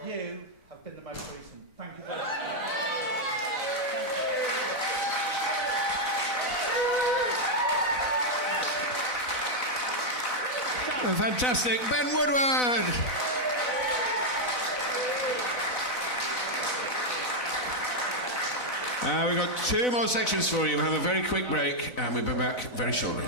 you have been the most recent. Thank you very much. Fantastic. Ben Woodward. We've got 2 more sections for you. We'll have a very quick break, and we'll be back very shortly.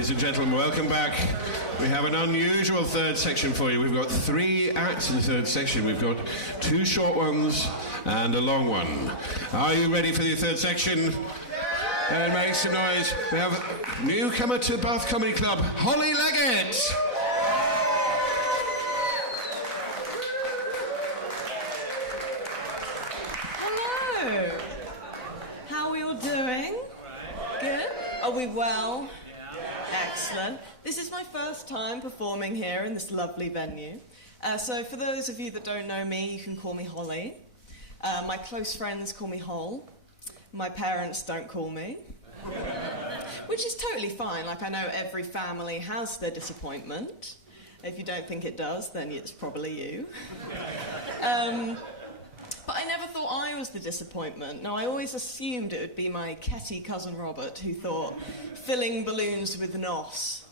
ladies and gentlemen, welcome back. We have an unusual third section for you. We've got 3 acts in the third section. We've got 2 short ones and a long one. Are you ready for the third section? And make some noise. We have a newcomer to Bath Comedy Club, Holly Leggett. Hello. How are we all doing? Good? Are we well? Excellent. This is my first time performing here in this lovely venue. So for those of you that don't know me, you can call me Holly. My close friends call me Hol. My parents don't call me. Which is totally fine. Like, I know every family has their disappointment. If you don't think it does, then it's probably you. But I never thought I was the disappointment. No, I always assumed it would be my ketty cousin Robert, who thought filling balloons with nos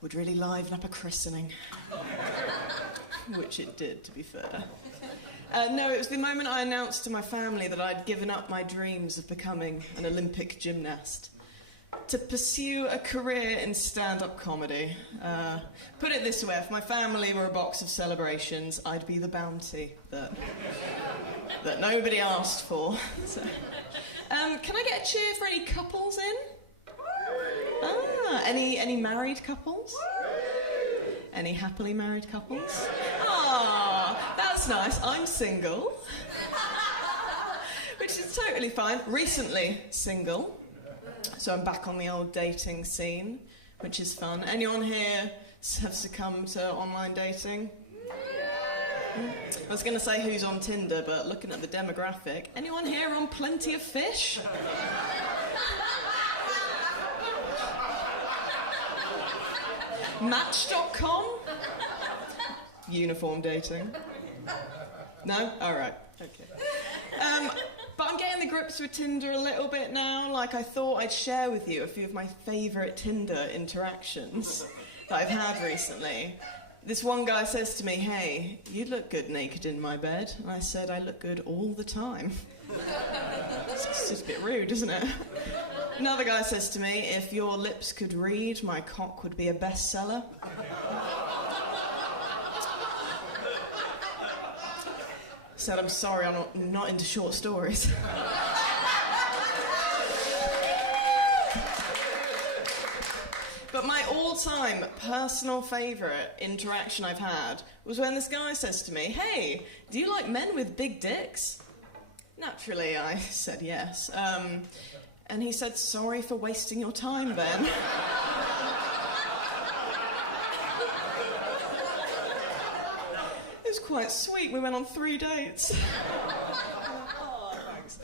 would really liven up a christening. Which it did, to be fair. No, it was the moment I announced to my family that I'd given up my dreams of becoming an Olympic gymnast to pursue a career in stand-up comedy. Put it this way, if my family were a box of celebrations, I'd be the bounty that nobody asked for. So, can I get a cheer for any couples in? Any married couples? Any happily married couples? Ah, that's nice. I'm single. Which is totally fine. Recently single. So I'm back on the old dating scene, which is fun. Anyone here have succumbed to online dating? I was going to say who's on Tinder, but looking at the demographic, anyone here on Plenty of Fish? Match.com? Uniform dating? No? Alright, okay. But I'm getting the grips with Tinder a little bit now. Like, I thought I'd share with you a few of my favourite Tinder interactions that I've had recently. This one guy says to me, "Hey, you look good naked in my bed." And I said, "I look good all the time." It's just a bit rude, isn't it? Another guy says to me, "If your lips could read, my cock would be a bestseller." Said, "I'm sorry, I'm not into short stories." But my all-time personal favourite interaction I've had was when this guy says to me, "Hey, do you like men with big dicks?" Naturally, I said yes. And he said, "Sorry for wasting your time, Ben." It was quite sweet. We went on 3 dates. Oh, thanks.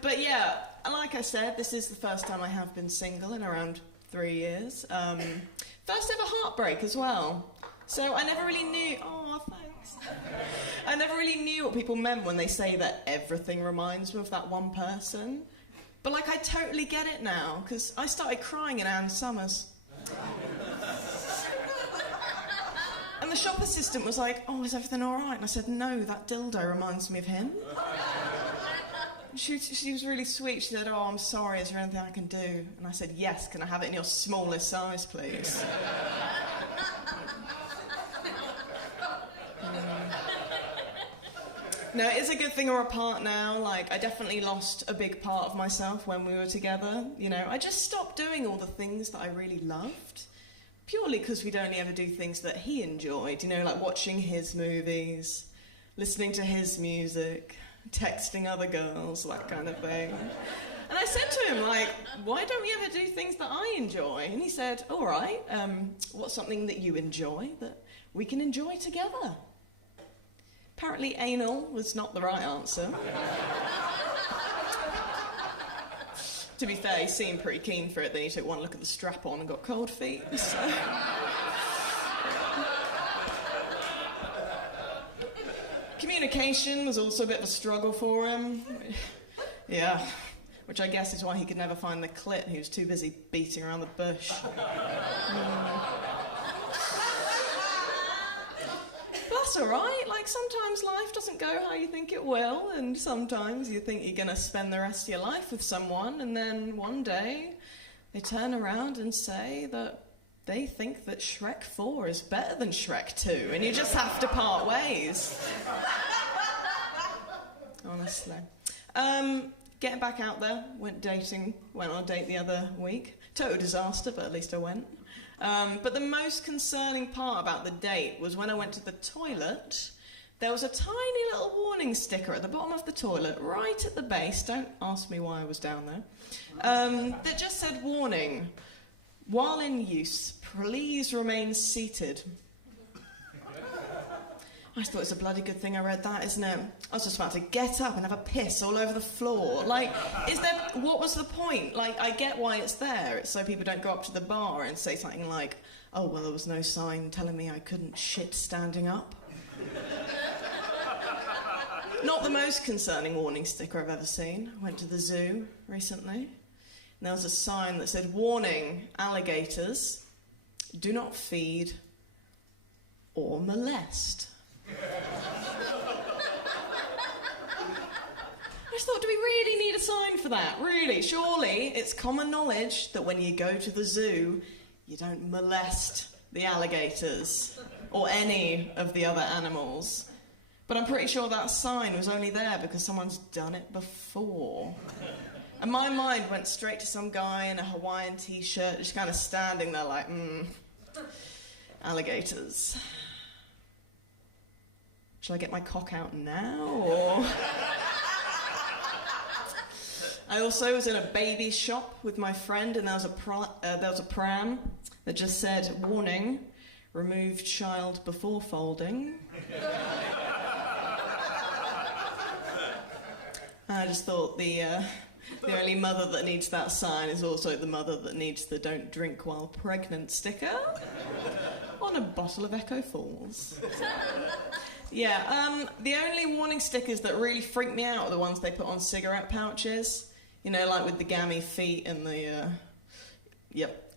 But yeah, like I said, this is the first time I have been single in around 3 years. First ever heartbreak as well. So I never really knew... Oh, thanks. I never really knew what people meant when they say that everything reminds me of that one person. But, like, I totally get it now, because I started crying in Anne Summers. And the shop assistant was like, "Oh, is everything all right?" And I said, "No, that dildo reminds me of him." She was really sweet. She said, "Oh, I'm sorry, is there anything I can do?" And I said, "Yes, can I have it in your smallest size, please?" No, it's a good thing we're apart now. Like, I definitely lost a big part of myself when we were together. You know, I just stopped doing all the things that I really loved, purely because we'd only ever do things that he enjoyed, you know, like watching his movies, listening to his music, texting other girls, that kind of thing. And I said to him, like, "Why don't we ever do things that I enjoy?" And he said, "All right, what's something that you enjoy that we can enjoy together?" Apparently anal was not the right answer. To be fair, he seemed pretty keen for it. Then he took one look at the strap-on and got cold feet. So. Communication was also a bit of a struggle for him. Yeah, which I guess is why he could never find the clit. He was too busy beating around the bush. That's all right. Like, sometimes life doesn't go how you think it will, and sometimes you think you're going to spend the rest of your life with someone, and then one day they turn around and say that they think that Shrek 4 is better than Shrek 2, and you just have to part ways. Honestly. Getting back out there, went on a date the other week. Total disaster, but at least I went. But the most concerning part about the date was when I went to the toilet. There was a tiny little warning sticker at the bottom of the toilet, right at the base, don't ask me why I was down there, that just said, warning, while in use, please remain seated. I thought it was a bloody good thing I read that, isn't it? I was just about to get up and have a piss all over the floor. Like, what was the point? Like, I get why it's there. It's so people don't go up to the bar and say something like, oh, well, there was no sign telling me I couldn't shit standing up. Not the most concerning warning sticker I've ever seen. I went to the zoo recently, and there was a sign that said, warning, alligators, do not feed or molest. I just thought, do we really need a sign for that? Really? Surely it's common knowledge that when you go to the zoo, you don't molest the alligators or any of the other animals. But I'm pretty sure that sign was only there because someone's done it before. And my mind went straight to some guy in a Hawaiian t-shirt, just kind of standing there like, alligators. Shall I get my cock out now, or...? I also was in a baby shop with my friend, and there was a pram that just said, warning, remove child before folding. I just thought the only mother that needs that sign is also the mother that needs the don't drink while pregnant sticker on a bottle of Echo Falls. Yeah, the only warning stickers that really freak me out are the ones they put on cigarette pouches. You know, like with the gammy feet and the, Yep.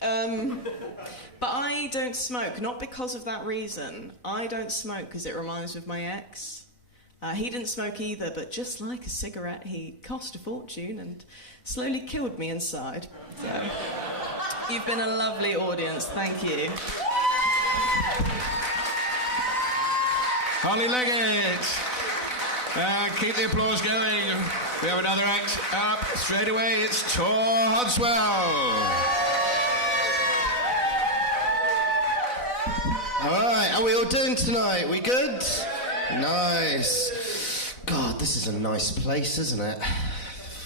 But I don't smoke, not because of that reason. I don't smoke because it reminds me of my ex. He didn't smoke either, but just like a cigarette, he cost a fortune and slowly killed me inside. So, you've been a lovely audience, thank you. Holly Leggett. Keep the applause going. We have another act up straight away. It's Hudswell. All right, how are we all doing tonight? We good? Nice. God, this is a nice place, isn't it?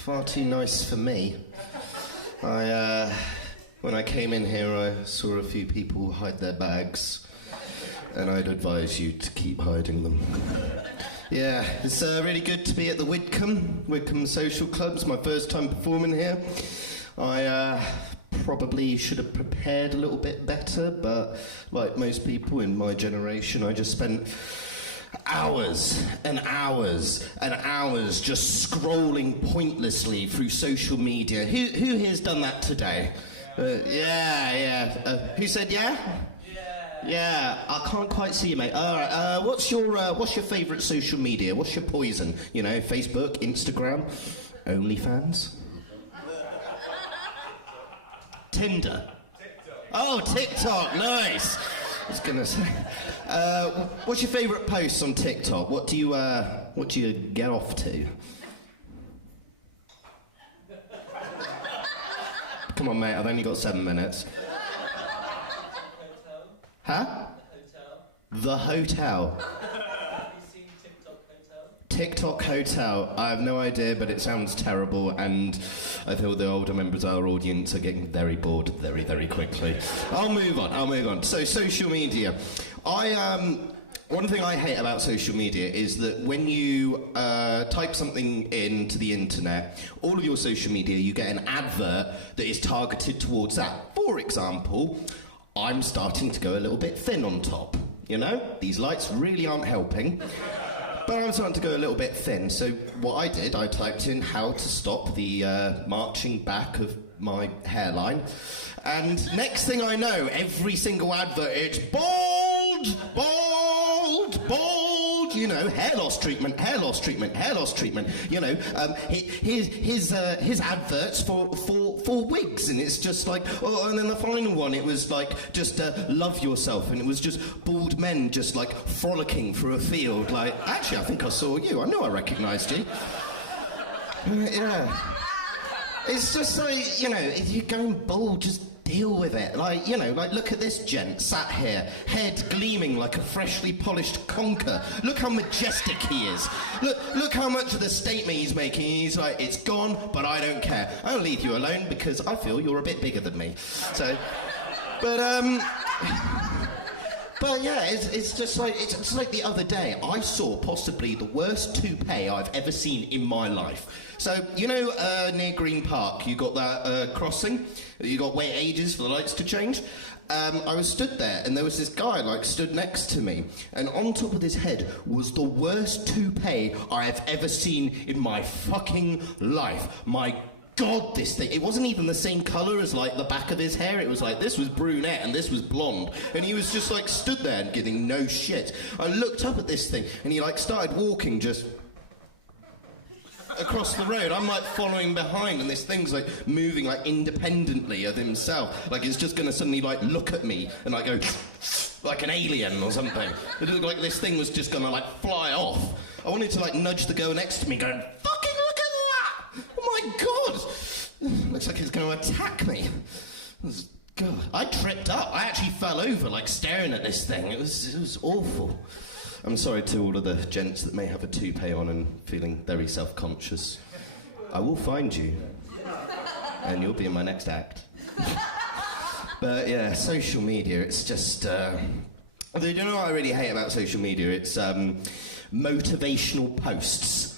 Far too nice for me. When I came in here, I saw a few people hide their bags, and I'd advise you to keep hiding them. Yeah, it's really good to be at the Whitcomb Social Club. It's my first time performing here. I probably should have prepared a little bit better, but like most people in my generation, I just spent hours and hours and hours just scrolling pointlessly through social media. Who here's done that today? Yeah. Who said yeah? Yeah, I can't quite see you, mate. All right, what's your favourite social media? What's your poison? You know, Facebook, Instagram, OnlyFans, Tinder. TikTok. Oh, TikTok, nice. I was gonna say. What's your favourite posts on TikTok? What do you get off to? Come on, mate. I've only got 7 minutes. Huh? The hotel. Have you seen TikTok Hotel? TikTok Hotel. I have no idea, but it sounds terrible, and I feel the older members of our audience are getting very bored very, very quickly. I'll move on. So, social media. One thing I hate about social media is that when you type something into the internet, all of your social media, you get an advert that is targeted towards that. For example, I'm starting to go a little bit thin on top. You know, these lights really aren't helping. But I'm starting to go a little bit thin. So what I did, I typed in how to stop the marching back of my hairline. And next thing I know, every single advert, it's bald, bald, bald, good, you know, hair loss treatment, hair loss treatment, hair loss treatment. You know, his adverts for wigs, and it's just like, oh, and then the final one, it was like just love yourself, and it was just bald men just like frolicking through a field. Like, actually, I think I saw you. I know I recognised you. Yeah. It's just like, you know, if you're going bald, just deal with it. Like, you know, like, look at this gent sat here, head gleaming like a freshly polished conker. Look how majestic he is. Look how much of the statement he's making. He's like, it's gone, but I don't care. I'll leave you alone because I feel you're a bit bigger than me. So, but yeah, it's just like, it's like the other day, I saw possibly the worst toupee I've ever seen in my life. So, you know, near Green Park, you got that crossing? You got wait ages for the lights to change? I was stood there, and there was this guy, like, stood next to me, and on top of his head was the worst toupee I have ever seen in my fucking life. My God, this thing, it wasn't even the same colour as, like, the back of his hair. It was like, this was brunette and this was blonde. And he was just, like, stood there and giving no shit. I looked up at this thing, and he, like, started walking just across the road. I'm, like, following behind, and this thing's, like, moving, like, independently of himself. Like, it's just going to suddenly, like, look at me and, like, go like an alien or something. It looked like this thing was just going to, like, fly off. I wanted to, like, nudge the girl next to me going, fucking look at that! Oh, my God! Looks like it's going to attack me. God, I tripped up. I actually fell over, like, staring at this thing. It was awful. I'm sorry to all of the gents that may have a toupee on and feeling very self-conscious. I will find you, and you'll be in my next act. But yeah, social media, it's just... although, you know what I really hate about social media? It's motivational posts.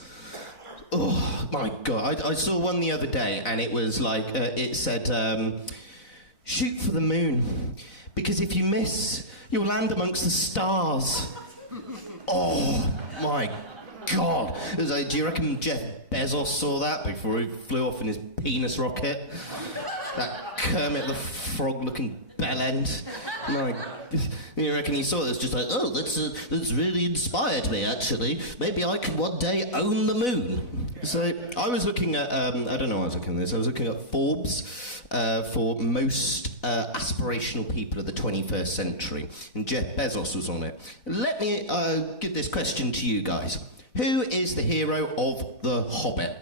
Oh, my God. I saw one the other day, and it was like, it said, shoot for the moon, because if you miss, you'll land amongst the stars. Oh, my God. It was like, do you reckon Jeff Bezos saw that before he flew off in his penis rocket? That Kermit the Frog-looking bellend. My, you reckon he saw it? It's just like, oh, that's really inspired me, actually. Maybe I could one day own the moon. So I was looking at, I don't know why I was looking at this. I was looking at Forbes. For most aspirational people of the 21st century, and Jeff Bezos was on it. Let me give this question to you guys. Who is the hero of The Hobbit?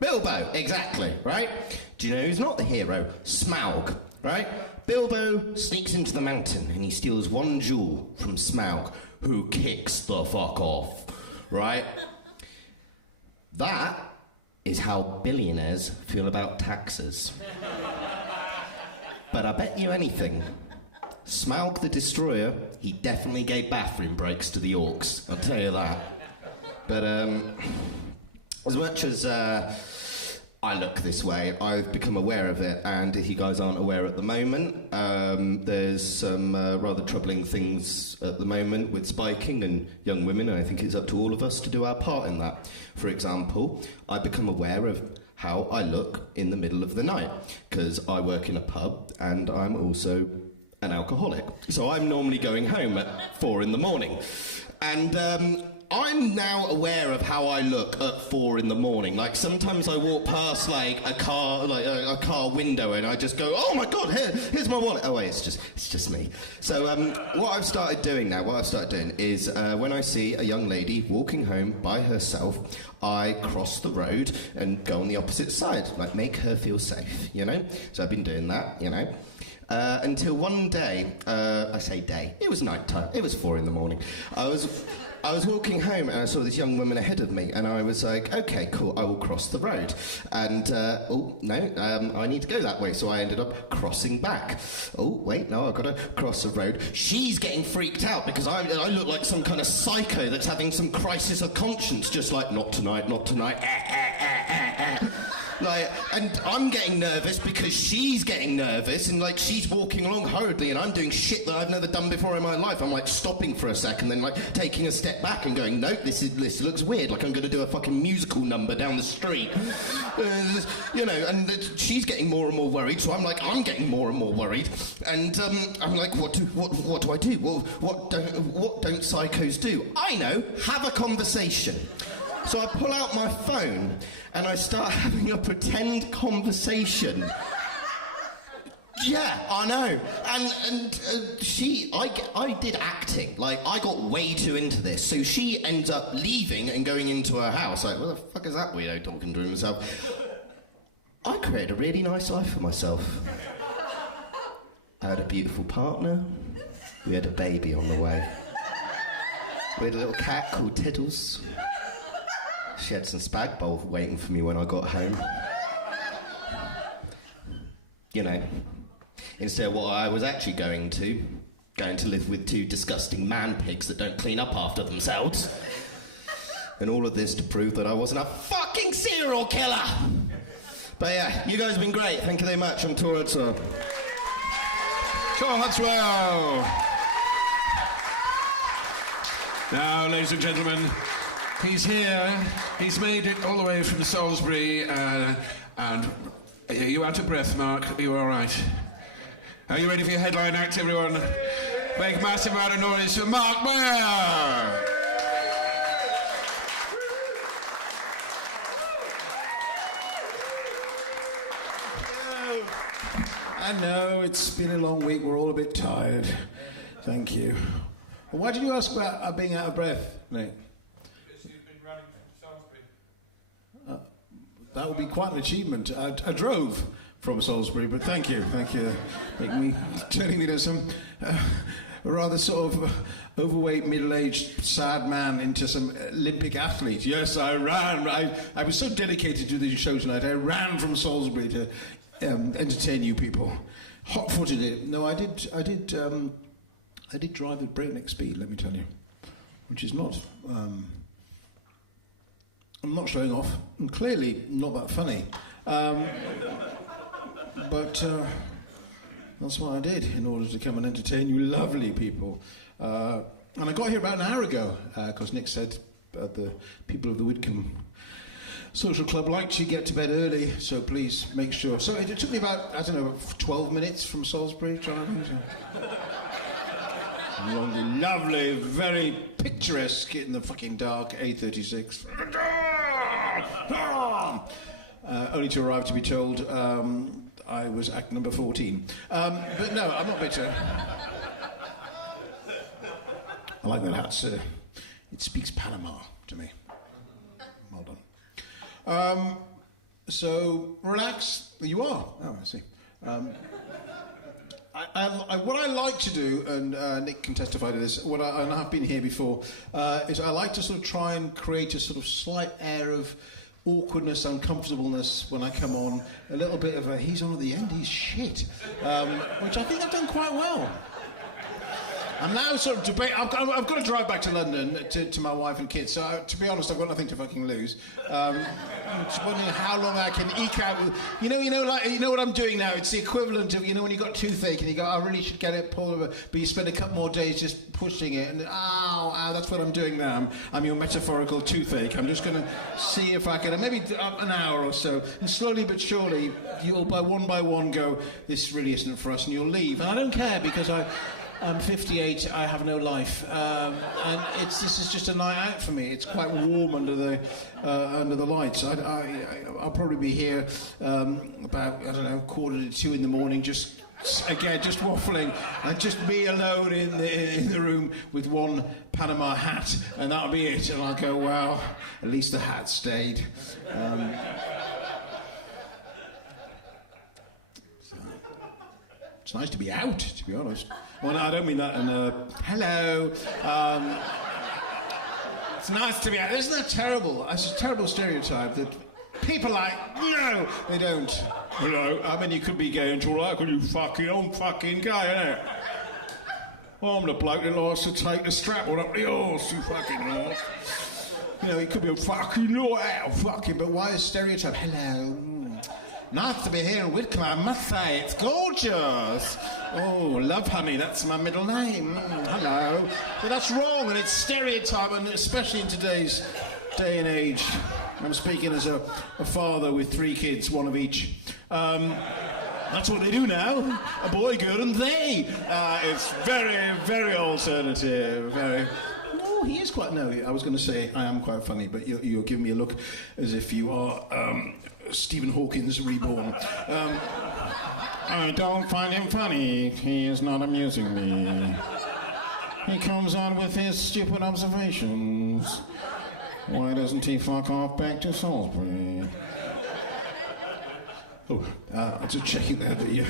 Bilbo, exactly, right? Do you know who's not the hero? Smaug, right? Bilbo sneaks into the mountain and he steals one jewel from Smaug, who kicks the fuck off, right? That is how billionaires feel about taxes. But I bet you anything, Smaug the Destroyer, he definitely gave bathroom breaks to the orcs, I'll tell you that. But as much as I look this way, I've become aware of it, and if you guys aren't aware at the moment, there's some rather troubling things at the moment with spiking and young women, and I think it's up to all of us to do our part in that. For example, I've become aware of how I look in the middle of the night, because I work in a pub and I'm also an alcoholic. So I'm normally going home at 4 in the morning. And I'm now aware of how I look at 4 in the morning. Like, sometimes I walk past, like, a car window, and I just go, oh my God, here's my wallet. Oh wait, it's just me. So what I've started doing is when I see a young lady walking home by herself, I cross the road and go on the opposite side, like, make her feel safe, you know? So I've been doing that, you know? Until one day, I say day, it was night time, it was 4 in the morning. I was walking home and I saw this young woman ahead of me, and I was like, okay, cool, I will cross the road. And, oh, no, I need to go that way, so I ended up crossing back. Oh, wait, no, I've got to cross the road. She's getting freaked out because I look like some kind of psycho that's having some crisis of conscience, just like, not tonight, not tonight, Like, and I'm getting nervous because she's getting nervous, and like she's walking along hurriedly, and I'm doing shit that I've never done before in my life. I'm like stopping for a second, then like taking a step back and going, nope, this looks weird. Like I'm going to do a fucking musical number down the street, you know. And she's getting more and more worried, so I'm getting more and more worried, and I'm like, what do I do? Well, what don't psychos do? I know, have a conversation. So I pull out my phone and I start having a pretend conversation. Yeah, I know. And I did acting. Like, I got way too into this. So she ends up leaving and going into her house. Like, what the fuck is that weirdo talking to himself? I created a really nice life for myself. I had a beautiful partner. We had a baby on the way. We had a little cat called Tiddles. She had some spag bowl waiting for me when I got home. You know, instead of what I was actually going to live with two disgusting man pigs that don't clean up after themselves. And all of this to prove that I wasn't a fucking serial killer. But yeah, you guys have been great. Thank you very much. I'm Tor Hudswell. Tor Hudswell. Now, ladies and gentlemen, he's here. He's made it all the way from Salisbury. And are you out of breath, Mark? Are you all right? Are you ready for your headline act, everyone? Make a massive amount of noise for Mark Maier. I know, it's been a long week. We're all a bit tired. Thank you. Well, why did you ask about being out of breath, Nick? Because you've been running from Salisbury. That would be quite an achievement. I drove from Salisbury, but thank you. Make me turning me into some rather sort of overweight, middle-aged, sad man into some Olympic athlete. Yes, I ran. I was so dedicated to the show tonight. I ran from Salisbury to entertain you people. Hot-footed it. No, I did drive at breakneck speed, let me tell you, which is not. I'm not showing off, and clearly not that funny. But that's what I did in order to come and entertain you lovely people. And I got here about an hour ago, because Nick said the people of the Whitcomb Social Club like to get to bed early, so please make sure. So it took me about, 12 minutes from Salisbury driving. Along the lovely, very picturesque, in the fucking dark A36. Only to arrive to be told I was act number 14. But no, I'm not bitter. I like that hat, sir. It speaks Panama to me. Well done. So, relax. You are. Oh, I see. What I like to do, and Nick can testify to this, and I've been here before, is I like to sort of try and create a sort of slight air of awkwardness, uncomfortableness when I come on. A little bit of a, he's on at the end, he's shit, which I think I've done quite well. I'm now sort of debate. I've got to drive back to London to my wife and kids. So to be honest, I've got nothing to fucking lose. I'm just wondering how long I can eke out with. You know what I'm doing now. It's the equivalent of when you got toothache and you go, I really should get it pulled over, but you spend a couple more days just pushing it, and ow, that's what I'm doing now. I'm your metaphorical toothache. I'm just going to see if I can, maybe an hour or so, and slowly but surely you'll by one go, this really isn't for us, and you'll leave. And I don't care because I'm 58, I have no life, and this is just a night out for me. It's quite warm under the lights. I'll probably be here about, 1:45 in the morning, just waffling, and just me alone in the room with one Panama hat, and that'll be it. And I'll go, well, at least the hat stayed. It's nice to be out, to be honest. Well, no, I don't mean that. And hello. It's nice to be out. Isn't that terrible? It's a terrible stereotype that people like. No, they don't. Hello. I mean, you could be gay and all right, could you? I'm fucking gay, innit? Well, I'm the bloke that likes to take the strap on up the horse, you fucking horse. It could be a fucking lawyer, fucking. But why is stereotype? Hello. Nice to be here in Whitcomb, I must say. It's gorgeous. Oh, Love Honey, that's my middle name. Hello. But that's wrong, and it's stereotype, and especially in today's day and age. I'm speaking as a father with 3 kids, one of each. That's what they do now. A boy, girl, and they. It's very, very alternative. Very. Oh, he is quite. No, I was going to say I am quite funny, but you're giving me a look as if you are Stephen Hawkins reborn. I don't find him funny. He is not amusing me. He comes on with his stupid observations. Why doesn't he fuck off back to Salisbury? Oh, I'm just checking there that you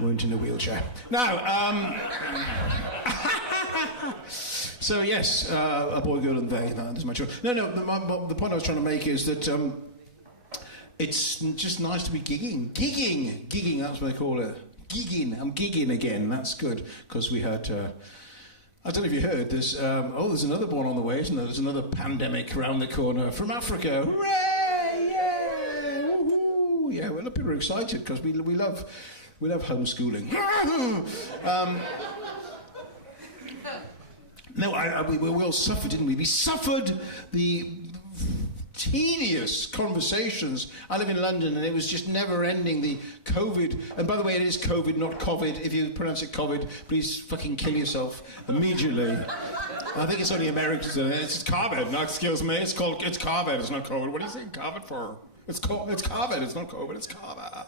weren't in a wheelchair. Now, so yes, a boy, girl, and they. That's my choice. No, the point I was trying to make is that it's just nice to be gigging. Gigging, that's what they call it. Gigging, I'm gigging again, that's good, because we had... I don't know if you heard, there's another one on the way, isn't there? There's another pandemic around the corner from Africa. Hooray! Yay! Woohoo! Yeah, well, people are excited because we love homeschooling. No, we all suffered, didn't we? We suffered the tedious conversations. I live in London, and it was just never-ending, the COVID. And by the way, it is COVID, not COVID. If you pronounce it COVID, please fucking kill yourself immediately. I think it's only Americans. It's COVID. No, excuse me. It's COVID. It's not COVID. What are you saying COVID for? It's COVID. It's not COVID. It's COVID.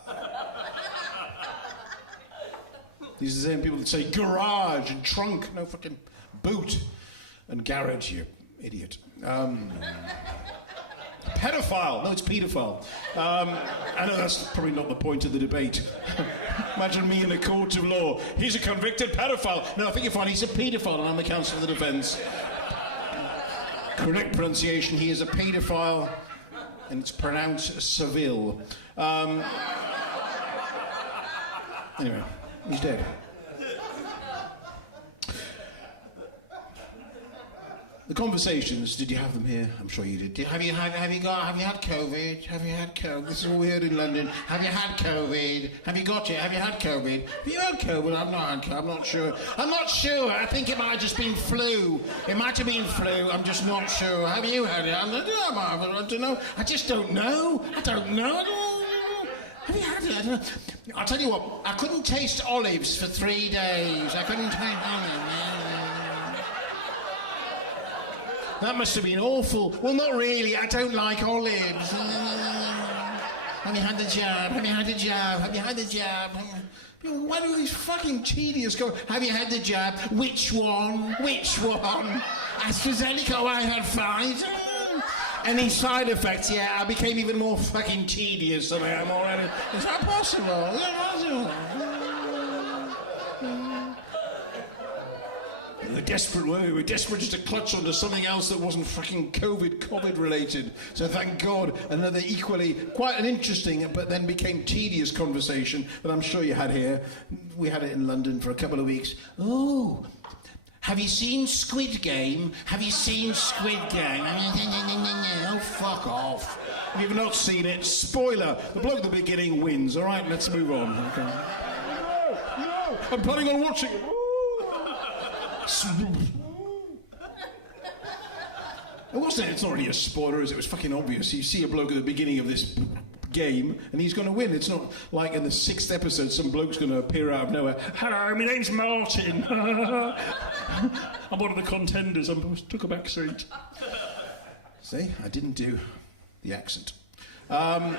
These are the same people that say garage and trunk. No fucking boot and garage. You idiot. Pedophile. No, it's paedophile. I know that's probably not the point of the debate. Imagine me in the court of law. He's a convicted pedophile. No, I think you're fine. He's a paedophile, and I'm the counsel for the defence. Correct pronunciation. He is a paedophile, and it's pronounced Seville. Anyway, he's dead. The conversations, did you have them here? I'm sure you did. Have you had COVID? Have you had COVID? This is what we heard in London. Have you had COVID? Have you got it? Have you had COVID? Have you had COVID? I'm not sure. I'm not sure. I think it might have just been flu. It might have been flu. I'm just not sure. Have you had it? I don't know. I just don't know. I don't know. Have you had it? I don't know. I'll tell you what. I couldn't taste olives for 3 days. I couldn't taste olives. That must have been awful. Well, not really. I don't like olives. Have you had the jab? Have you had the jab? Have you had the jab? Why do these fucking tedious go, have you had the jab? Which one? Which one? AstraZeneca, I had Pfizer. Any side effects? Yeah, I became even more fucking tedious than I am already. Is that possible? Is that possible? We were desperate just to clutch onto something else that wasn't fucking COVID related. So thank God, another equally quite an interesting but then became tedious conversation that I'm sure you had here. We had it in London for a couple of weeks. Oh, have you seen Squid Game? Have you seen Squid Game? Oh, fuck off. If you've not seen it, spoiler, the bloke at the beginning wins. All right, let's move on. Okay. No, I'm planning on watching it. It's not really a spoiler, is it? It was fucking obvious. You see a bloke at the beginning of this game and he's going to win. It's not like in the 6th episode some bloke's going to appear out of nowhere. Hello, my name's Martin. I'm one of the contenders. I took a back seat. See, I didn't do the accent. Don't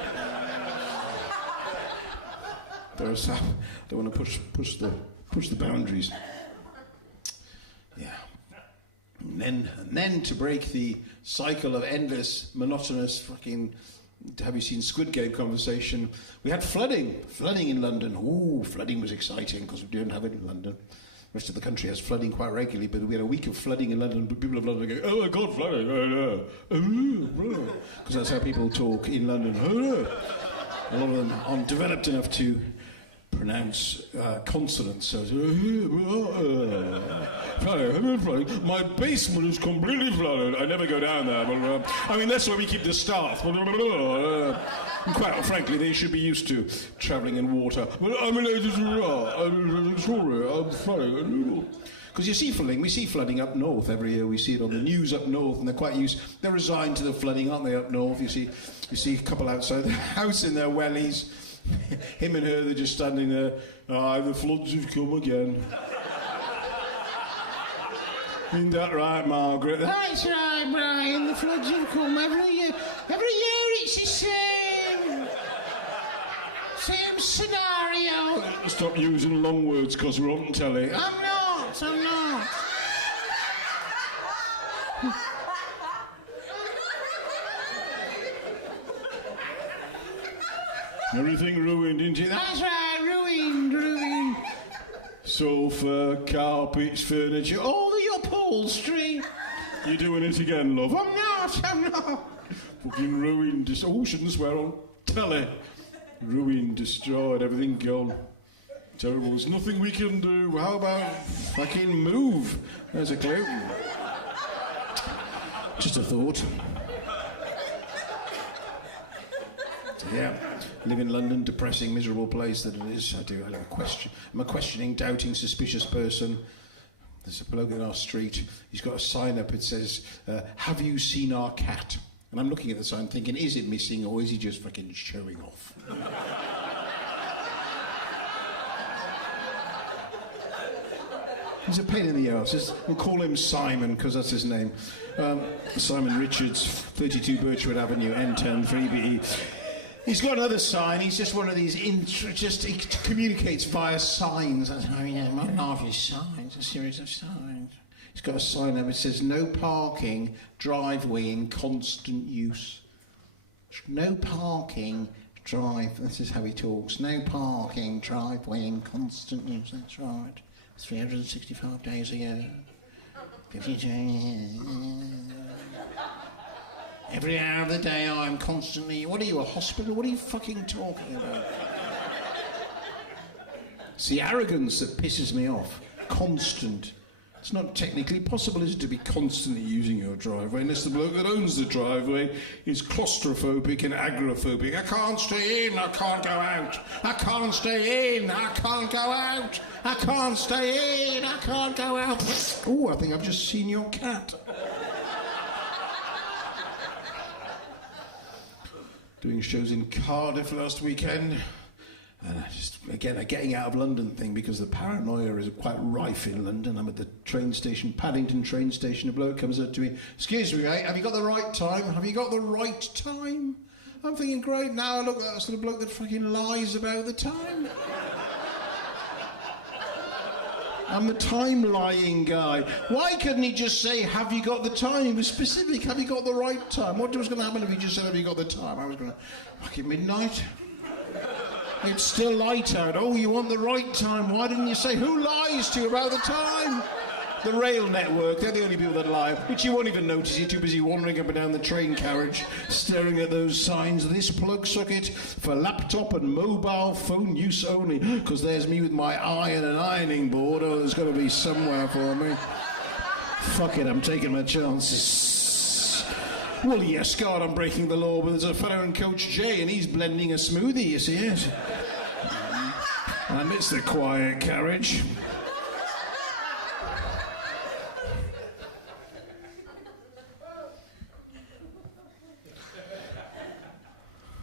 want to push the boundaries. Yeah. And then to break the cycle of endless, monotonous fucking, have you seen Squid Game conversation, we had flooding in London. Ooh, flooding was exciting because we don't have it in London. The rest of the country has flooding quite regularly, but we had a week of flooding in London, but people of London go, oh my God, flooding, because that's how people talk in London. A lot of them aren't developed enough to pronounce consonants, so flooding. My basement is completely flooded. I never go down there, but I mean, that's where we keep the staff. Quite frankly, they should be used to travelling in water. But I'm sorry, I'm flooding. Because you see flooding, we see flooding up north every year. We see it on the news up north, and they're resigned to the flooding, aren't they, up north? You see a couple outside the house in their wellies. Him and her, they're just standing there. The floods have come again. Isn't that right, Margaret? That's right, Brian. The floods have come every year. Every year it's the same scenario. Stop using long words, because we're on telly. I'm not. Everything ruined, isn't it? That's right, ruined. Sofa, carpets, furniture, all the upholstery. You're doing it again, love. I'm not. Fucking ruined. Shouldn't swear on telly. Ruined, destroyed, everything gone. Terrible. There's nothing we can do. How about fucking move? There's a clue. Just a thought. So, yeah, live in London, depressing, miserable place that it is. I do. I'm a questioning, doubting, suspicious person. There's a bloke in our street. He's got a sign up. It says, "Have you seen our cat?" And I'm looking at the sign, thinking, is it missing or is he just fucking showing off? He's a pain in the arse. We'll call him Simon, because that's his name. Simon Richards, 32 Birchwood Avenue, N10 3BE. He's got another sign. He's just one of these, he communicates via signs. I mean, not half his signs, a series of signs. He's got a sign up. It says, "No parking, driveway in constant use." No parking, this is how he talks. No parking, driveway in constant use. That's right. 365 days a year. 52 years. Every hour of the day I'm constantly... What are you, a hospital? What are you fucking talking about? It's the arrogance that pisses me off. Constant. It's not technically possible, is it, to be constantly using your driveway, unless the bloke that owns the driveway is claustrophobic and agoraphobic. I can't stay in, I can't go out. I can't stay in, I can't go out. I can't stay in, I can't go out. Oh, I think I've just seen your cat. Doing shows in Cardiff last weekend. And a getting out of London thing, because the paranoia is quite rife in London. I'm at the train station, Paddington train station. A bloke comes up to me, "Excuse me, mate, have you got the right time? Have you got the right time?" I'm thinking, great, now I look like that sort of bloke that fucking lies about the time. I'm the time-lying guy. Why couldn't he just say, "Have you got the time?" He was specific. Have you got the right time? What was going to happen if he just said, "Have you got the time?" I was going to, fucking midnight. It's still light out. Oh, you want the right time. Why didn't you say? Who lies to you about the time? The rail network, they're the only people that lie, which you won't even notice. You're too busy wandering up and down the train carriage, staring at those signs. This plug socket for laptop and mobile phone use only. Because there's me with my iron and ironing board. Oh, there's got to be somewhere for me. Fuck it, I'm taking my chances. Well, yes, God, I'm breaking the law, but there's a fellow in Coach J, and he's blending a smoothie, you see it? And it's the quiet carriage.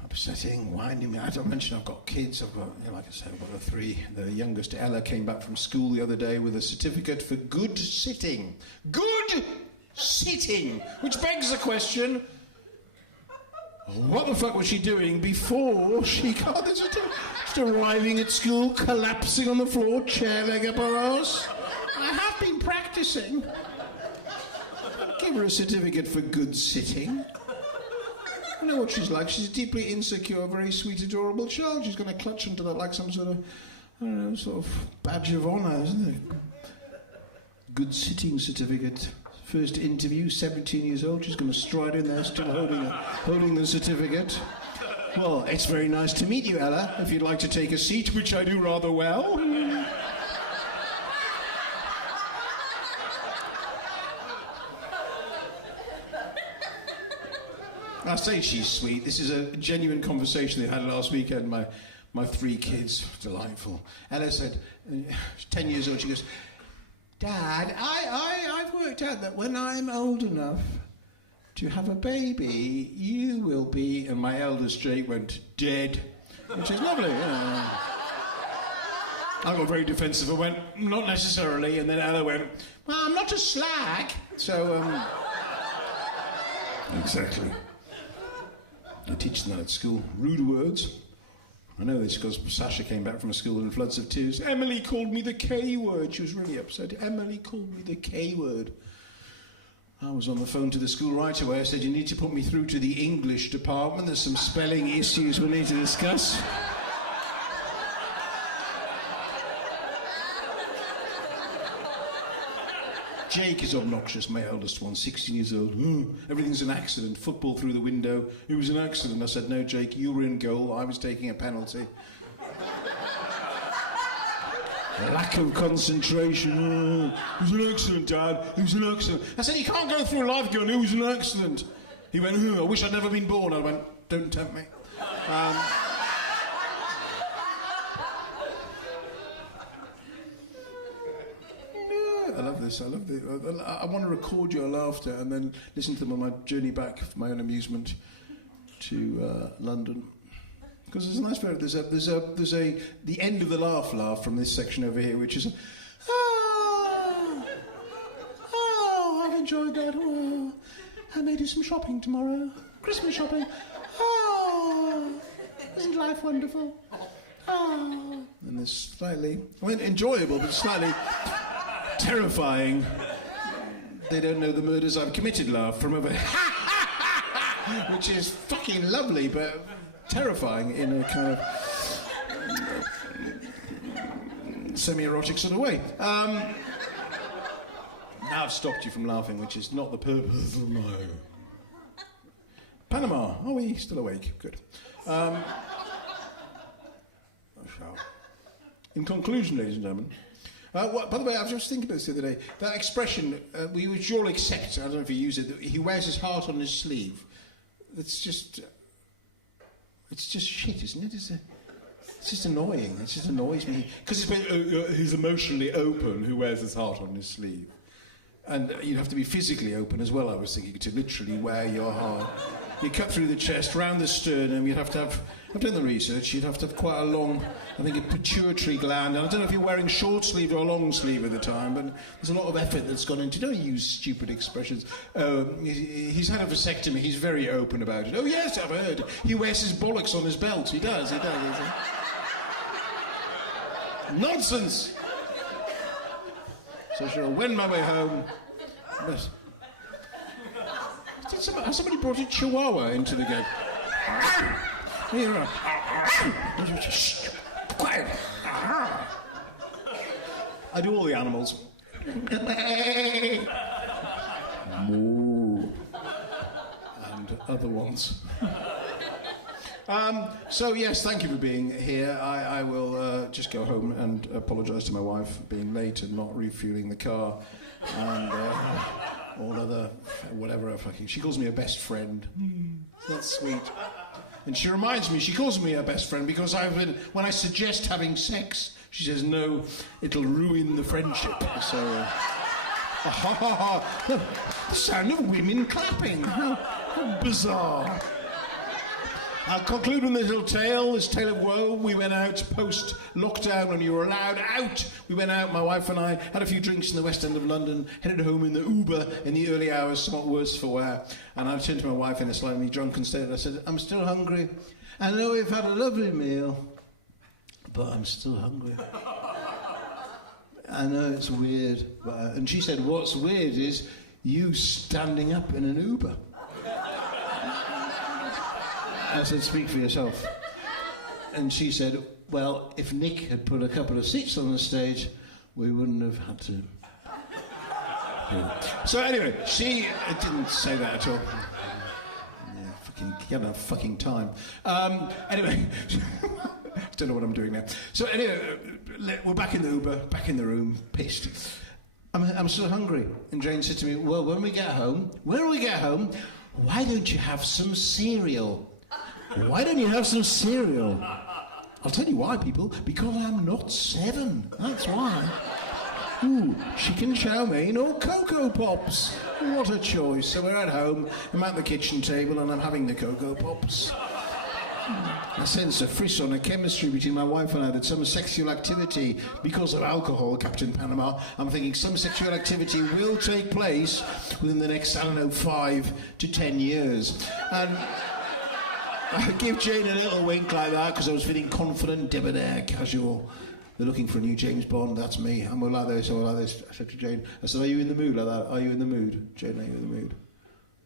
Upsetting, winding me. I don't mention I've got kids. I've got, like I said, I've got the three. The youngest, Ella, came back from school the other day with a certificate for good sitting. Good sitting! Which begs the question, what the fuck was she doing before she got this certificate? Just arriving at school, collapsing on the floor, chair leg up her ass. I have been practicing. Give her a certificate for good sitting. I know what she's like. She's a deeply insecure, very sweet, adorable child. She's going to clutch into that like some sort of, I don't know, sort of badge of honour, isn't it? Good sitting certificate. First interview, 17 years old. She's going to stride in there, still holding the certificate. Well, it's very nice to meet you, Ella. If you'd like to take a seat, which I do rather well. I say she's sweet. This is a genuine conversation they had last weekend. My 3 kids, delightful. Ella said, 10 years old, she goes, Dad, I've worked out that when I'm old enough to have a baby, you will be, and my eldest Jake went, dead, which is lovely. Yeah. I got very defensive. I went, not necessarily, and then Ella went, well, I'm not a slag. So, exactly. I teach them that at school. Rude words. I know this because Sasha came back from school in floods of tears. Emily called me the K word. She was really upset. Emily called me the K word. I was on the phone to the school right away. I said, you need to put me through to the English department. There's some spelling issues we need to discuss. Jake is obnoxious, my eldest one, 16 years old. Everything's an accident. Football through the window. It was an accident. I said, no, Jake, you were in goal. I was taking a penalty. Lack of concentration. It was an accident, Dad. It was an accident. I said, you can't go through life going, it was an accident. He went, I wish I'd never been born. I went, don't tempt me. I love this. I love this. I want to record your laughter and then listen to them on my journey back for my own amusement to London. Because there's a nice bit. There's the end of the laugh from this section over here, which is I've enjoyed that. Oh, I may do some shopping tomorrow. Christmas shopping. Oh, isn't life wonderful? Oh, and there's slightly, enjoyable, but slightly terrifying. They don't know the murders I've committed laugh from over which is fucking lovely but terrifying in a kind of semi-erotic sort of way. Now I've stopped you from laughing, which is not the purpose of my Panama. Are we still awake? Good. In conclusion, ladies and gentlemen, by the way, I was just thinking about this the other day. That expression, which you'll accept, I don't know if you use it, that he wears his heart on his sleeve. It's just shit, isn't it? It's just annoying. It just annoys me. Because he's emotionally open who wears his heart on his sleeve. And you'd have to be physically open as well, I was thinking, to literally wear your heart. You cut through the chest, round the sternum, you'd have to have... I've done the research, you'd have to have quite a long, I think, a pituitary gland. And I don't know if you're wearing short sleeve or long sleeve at the time, but there's a lot of effort that's gone into... Don't use stupid expressions. He's had a vasectomy, he's very open about it. Oh, yes, I've heard. He wears his bollocks on his belt. He does. Nonsense! So sure, when my way home... But, has somebody brought a chihuahua into the gate? Shh, quiet. I do all the animals. Moo. And other ones. So yes, thank you for being here. I will just go home and apologise to my wife for being late and not refuelling the car. And all other, whatever, she calls me her best friend. That's sweet. And she reminds me, she calls me her best friend because when I suggest having sex, she says, no, it'll ruin the friendship. So, the sound of women clapping. How bizarre. I'll conclude with this tale of woe. We went out post-lockdown when you were allowed out. We went out, my wife and I, had a few drinks in the West End of London, headed home in the Uber in the early hours, somewhat worse for wear. And I turned to my wife in a slightly drunken state and I said, I'm still hungry. I know we've had a lovely meal, but I'm still hungry. I know it's weird. And she said, what's weird is you standing up in an Uber. I said, speak for yourself. And she said, well, if Nick had put a couple of seats on the stage, we wouldn't have had to. Yeah. So anyway, she didn't say that at all. Yeah, you had a fucking time. Anyway, don't know what I'm doing now. So anyway, we're back in the Uber, back in the room, pissed. I'm still hungry. And Jane said to me, well, when we get home, why don't you have some cereal? Why don't you have some cereal? I'll tell you why, people. Because I'm not 7. That's why. Ooh, chicken chow mein or Cocoa Pops. What a choice. So we're at home, I'm at the kitchen table and I'm having the Cocoa Pops. I sense a frisson of chemistry between my wife and I, that some sexual activity, because of alcohol, Captain Panama, I'm thinking some sexual activity will take place within the next, 5 to 10 years. And I give Jane a little wink like that because I was feeling confident, debonair, casual. They're looking for a new James Bond, that's me. And we're like this, I said to Jane, I said, are you in the mood like that? Are you in the mood? Jane, are you in the mood?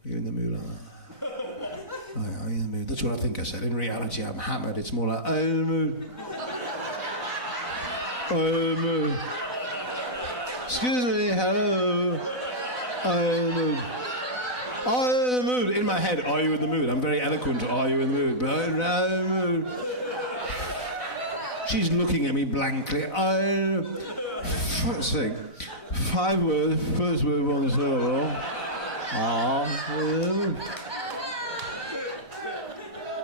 Are you in the mood like that? Are you in the mood? That's what I think I said. In reality, I'm hammered. It's more like, are you in the mood? Are you in the mood? Excuse me, hello. Are you in the mood? Are you in the mood? In my head, are you in the mood? I'm very eloquent, are you in the mood? But are you in the mood? She's looking at me blankly. First thing, 5 words, first word on the syllable.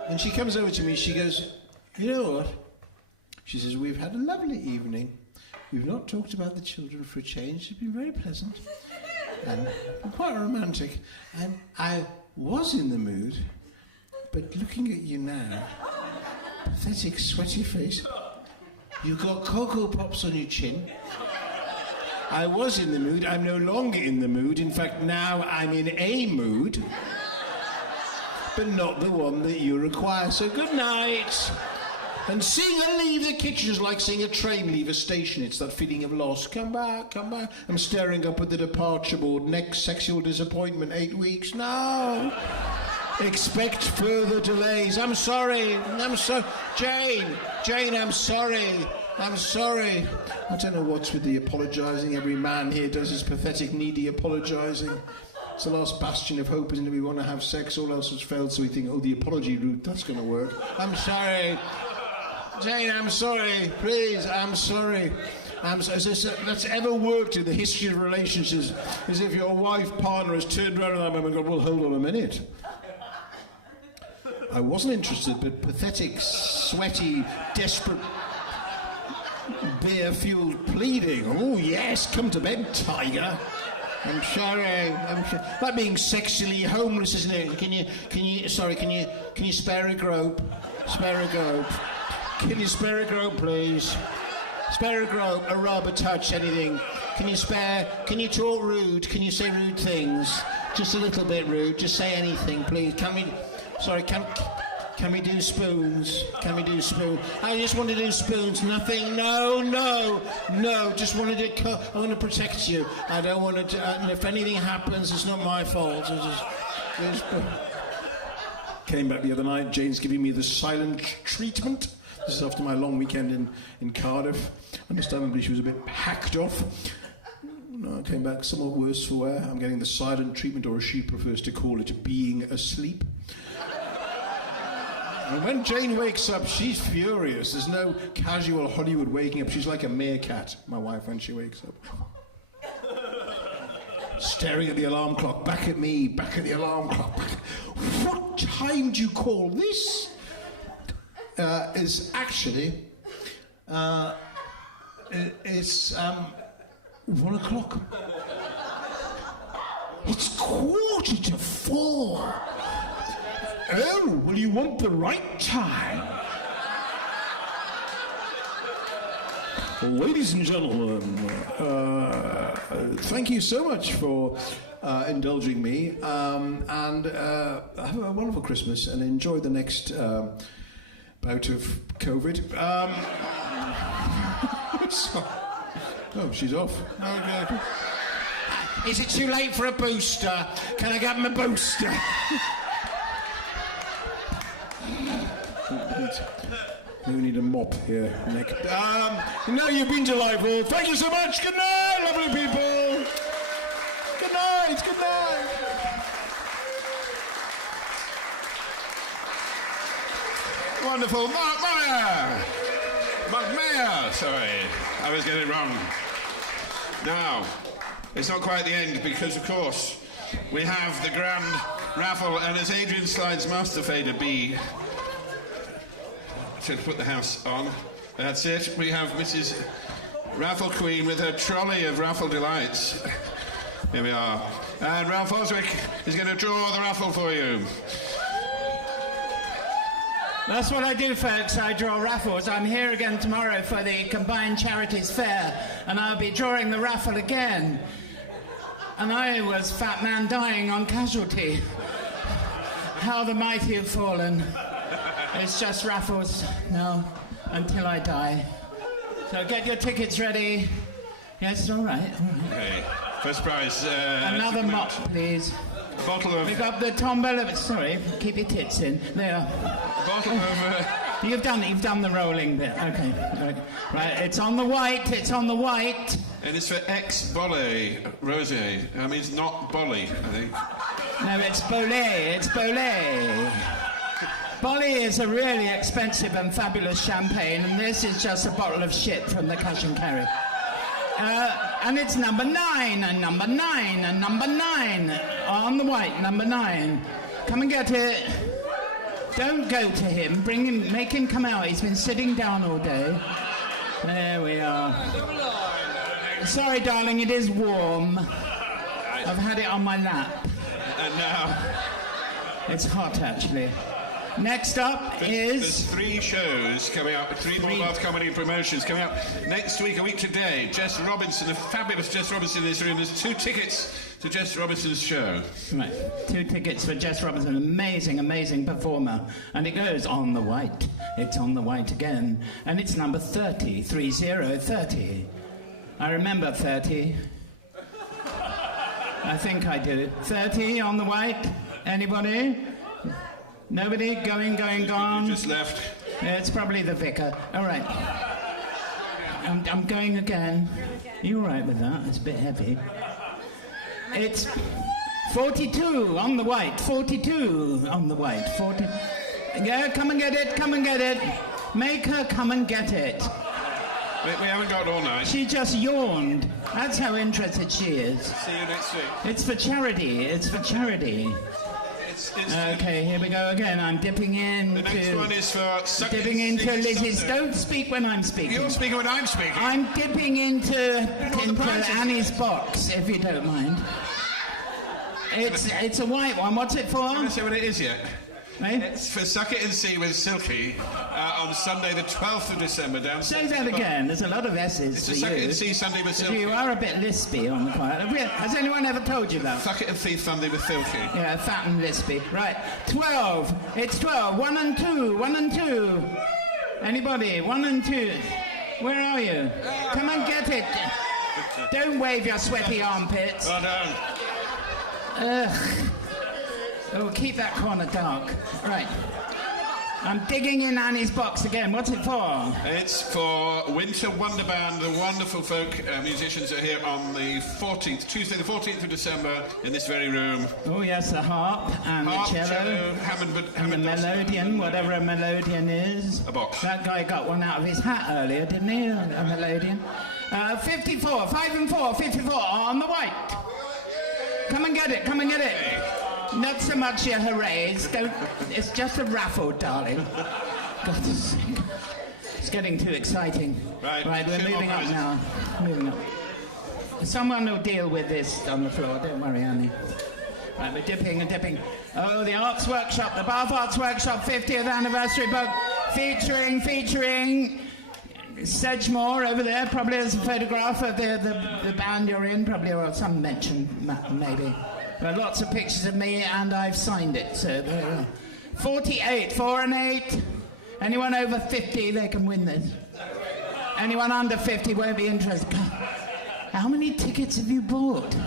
And she comes over to me, she goes, you know what? She says, we've had a lovely evening. We've not talked about the children for a change. It's been very pleasant. And quite romantic. And I was in the mood, but looking at you now, pathetic, sweaty face, you've got Cocoa Pops on your chin. I was in the mood, I'm no longer in the mood. In fact, now I'm in a mood, but not the one that you require. So good night. And seeing her leave the kitchen is like seeing a train leave a station. It's that feeling of loss. Come back, come back. I'm staring up at the departure board. Next sexual disappointment, 8 weeks. No. Expect further delays. I'm sorry. Jane, I'm sorry. I'm sorry. I don't know what's with the apologising. Every man here does his pathetic, needy apologising. It's the last bastion of hope, isn't it? We want to have sex, all else has failed, so we think, oh, the apology route, that's going to work. I'm sorry. Jane, I'm sorry. Please, I'm sorry. That's ever worked in the history of relationships, is if your wife, partner has turned around at that moment and gone, well, hold on a minute. I wasn't interested, but pathetic, sweaty, desperate, beer-fueled pleading. Oh, yes, come to bed, tiger. I'm sorry. Like being sexually homeless, isn't it? Can you spare a grope? Spare a grope. Can you spare a grope, please? Spare a grope, a rub, a touch, anything. Can you talk rude? Can you say rude things? Just a little bit rude. Just say anything, please. Can we do spoons? Can we do spoons? I just want to do spoons. Nothing. No. Just wanted to. I want to protect you. I don't want to. And if anything happens, it's not my fault. Came back the other night. Jane's giving me the silent treatment. This is after my long weekend in Cardiff. Understandably, she was a bit hacked off. No, I came back somewhat worse for wear. I'm getting the silent treatment, or as she prefers to call it, being asleep. And when Jane wakes up, she's furious. There's no casual Hollywood waking up. She's like a meerkat, my wife, when she wakes up. Staring at the alarm clock, back at me, back at the alarm clock. What time do you call this? Is actually, it's 1 o'clock. It's 4:45. Oh, well, you want the right time. Ladies and gentlemen, thank you so much for indulging me, and have a wonderful Christmas and enjoy the next bout of COVID. Oh, she's off. Okay. Is it too late for a booster? Can I get my booster? We need a mop here, Nick. No, you've been delightful. Thank you so much. Good night, lovely people. Good night. Good night. Wonderful. Mark Maier. Sorry, I was getting it wrong. Now, it's not quite the end because, of course, we have the grand raffle, and as Adrian slides Master Fader B to put the house on, that's it. We have Mrs. Raffle Queen with her trolley of raffle delights. Here we are. And Ralph Oswick is going to draw the raffle for you. That's what I do, folks. I draw raffles. I'm here again tomorrow for the Combined Charities Fair, and I'll be drawing the raffle again. And I was Fat Man Dying on Casualty. How the mighty have fallen. It's just raffles now until I die. So get your tickets ready. Yes, all right. Okay. First prize. Another mop, please. Bottle of... We got the tombola... Sorry, keep your tits in. There. Bottle of... You've done the rolling bit. Okay. Right, it's on the white. It's on the white. And it's for ex-Bolle Rosé. I mean, it's not Bolly, I think. No, it's Bolle. It's Bolle. Bolle is a really expensive and fabulous champagne, and this is just a bottle of shit from the cash and carry. And it's number 9, and number 9, and number 9. On the white, number 9. Come and get it. Don't go to him. Bring him, make him come out. He's been sitting down all day. There we are. Sorry, darling, it is warm. I've had it on my lap. And now... It's hot, actually. Next up is... There's 3 shows coming up, 3 more Bath Comedy promotions coming up next week, a week today. Jess Robinson, the fabulous Jess Robinson in this room. There's 2 tickets to Jess Robinson's show. Right, 2 tickets for Jess Robinson, amazing, amazing performer. And it goes on the white. It's on the white again. And it's number 30, 30. I remember 30. I think I do. 30 on the white. Anybody? Nobody? Going, gone? You just left. Yeah, it's probably the vicar. All right. I'm going again. Are you all right with that? It's a bit heavy. It's 42 on the white. 42 on the white. 40. Yeah, come and get it. Come and get it. Make her come and get it. We haven't got all night. She just yawned. That's how interested she is. See you next week. It's for charity. It's for charity. Okay, here we go again. I'm dipping in. The next one is for dipping into Lizzie's. Don't speak when I'm speaking. You're speaking when I'm speaking. I'm dipping into Annie's box, if you don't mind. It's a white one. What's it for? I don't say what it is yet. Eh? It's for Suck It and See with Silky on Sunday the 12th of December downstairs. Say that again. There's a lot of S's It's for a Suck you. It and See Sunday with Silky. You are a bit lispy on the quiet. Has anyone ever told you that? Suck It and See Sunday with Silky. Yeah, fat and lispy. Right. 12. It's 12. 1 and 2. 1 and 2. Anybody? 1 and 2. Where are you? Come and get it. Don't wave your sweaty armpits. Well done. Ugh. Oh, keep that corner dark. Right. I'm digging in Annie's box again. What's it for? It's for Winter Wonder Band. The wonderful folk musicians are here on the 14th, Tuesday the 14th of December in this very room. Oh, yes, the harp and Harp, the cello. Hammond, the melodeon, whatever a melodeon is. A box. That guy got one out of his hat earlier, didn't he? A melodeon. 54, 5 and 4, 54 on the white. Come and get it, come and get it. Not so much your hoorays. It's just a raffle, darling. God's sake. It's getting too exciting. Right, we're moving up now. Moving up. Someone will deal with this on the floor. Don't worry, Annie. Right, we're dipping and dipping. Oh, the Arts Workshop, the Bath Arts Workshop 50th anniversary book featuring Sedgemore over there. Probably has a photograph of the band you're in, probably, or some mention, maybe. There are lots of pictures of me, and I've signed it. So, 48, 4 and 8. Anyone over 50, they can win this. Anyone under 50 won't be interested. How many tickets have you bought?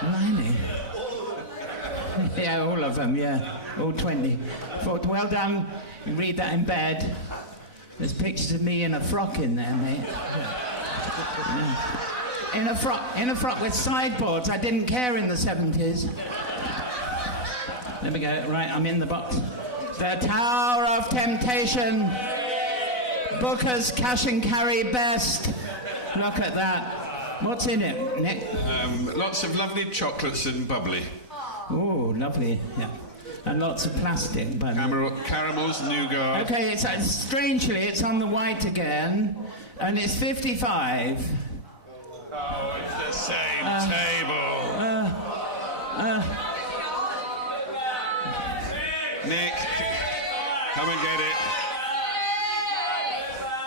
Blimey. Yeah, all of them, yeah. All 20. Well done. You read that in bed. There's pictures of me in a frock in there, mate. Yeah. In a frock with sideboards. I didn't care in the 70s. There we go. Right, I'm in the box. The Tower of Temptation. Booker's Cash and Carry Best. Look at that. What's in it, Nick? Lots of lovely chocolates and bubbly. Oh, lovely. Yeah. And lots of plastic. But Caramels, nougat. okay, strangely, it's on the white again, and it's 55. Oh, it's the same table. Nick, come and get it.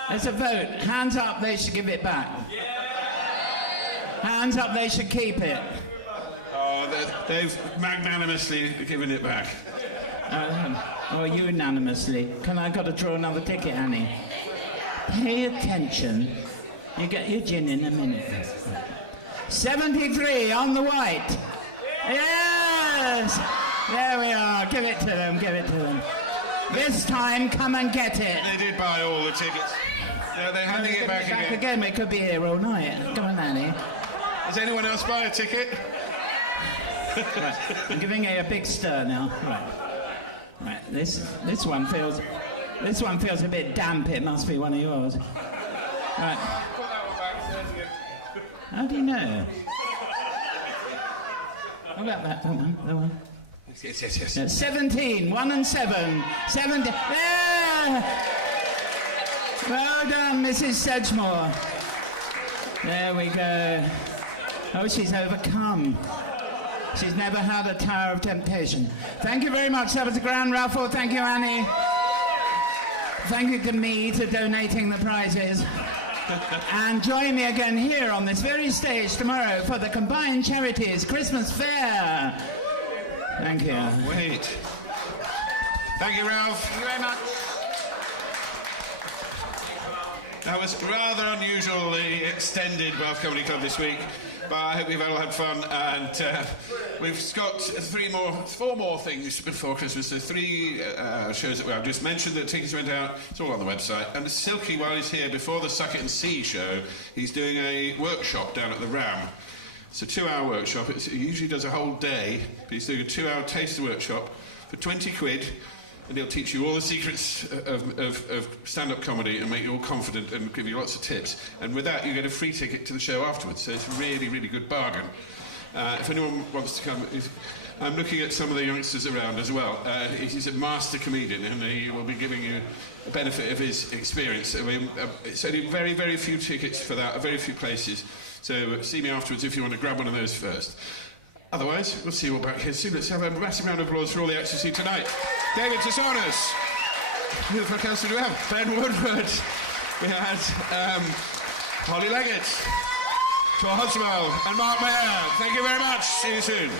There's a vote. Hands up, they should give it back. Hands up, they should keep it. Oh, they've magnanimously given it back. Oh, unanimously. I got to draw another ticket, Annie? Pay attention. You get your gin in a minute. 73 on the white. Yes! There we are. Give it to them, give it to them. This time, come and get it. They did buy all the tickets. They're handing it back again. We could be here all night. Come on, Annie. Does anyone else buy a ticket? Right. I'm giving it a big stir now. Right. This one feels a bit damp. It must be one of yours. Right. How do you know? How about that one? That one. Yes. 17, 1 and 7. 70. There! Well done, Mrs. Sedgemore. There we go. Oh, she's overcome. She's never had a Tower of Temptation. Thank you very much. That was a grand raffle. Thank you, Annie. Thank you to me for donating the prizes. And join me again here on this very stage tomorrow for the Combined Charities Christmas Fair. Thank you. Oh, wait. Thank you, Ralph. Thank you very much. That was rather unusually extended Ralph Comedy Club this week, but I hope you've all had fun. And we've got 4 more things before Christmas. So 3 shows that I've just mentioned that tickets went out. It's all on the website. And Silky, while he's here, before the Suck It and See show, he's doing a workshop down at the Ram. It's a 2-hour workshop. It usually does a whole day, but he's doing a 2-hour taster workshop for 20 quid. And he'll teach you all the secrets of stand-up comedy and make you all confident and give you lots of tips. And with that, you get a free ticket to the show afterwards. So it's a really, really good bargain. If anyone wants to come, I'm looking at some of the youngsters around as well. He's a master comedian, and he will be giving you a benefit of his experience. I mean, it's only very, very few tickets for that, very few places. So see me afterwards if you want to grab one of those first. Otherwise, we'll see you all back here soon. Let's have a massive round of applause for all the acts you see tonight. David Tsonos. Who else did we have? Ben Woodward. We had Holly Leggett. To Hudswell and Mark Maier. Thank you very much. See you soon.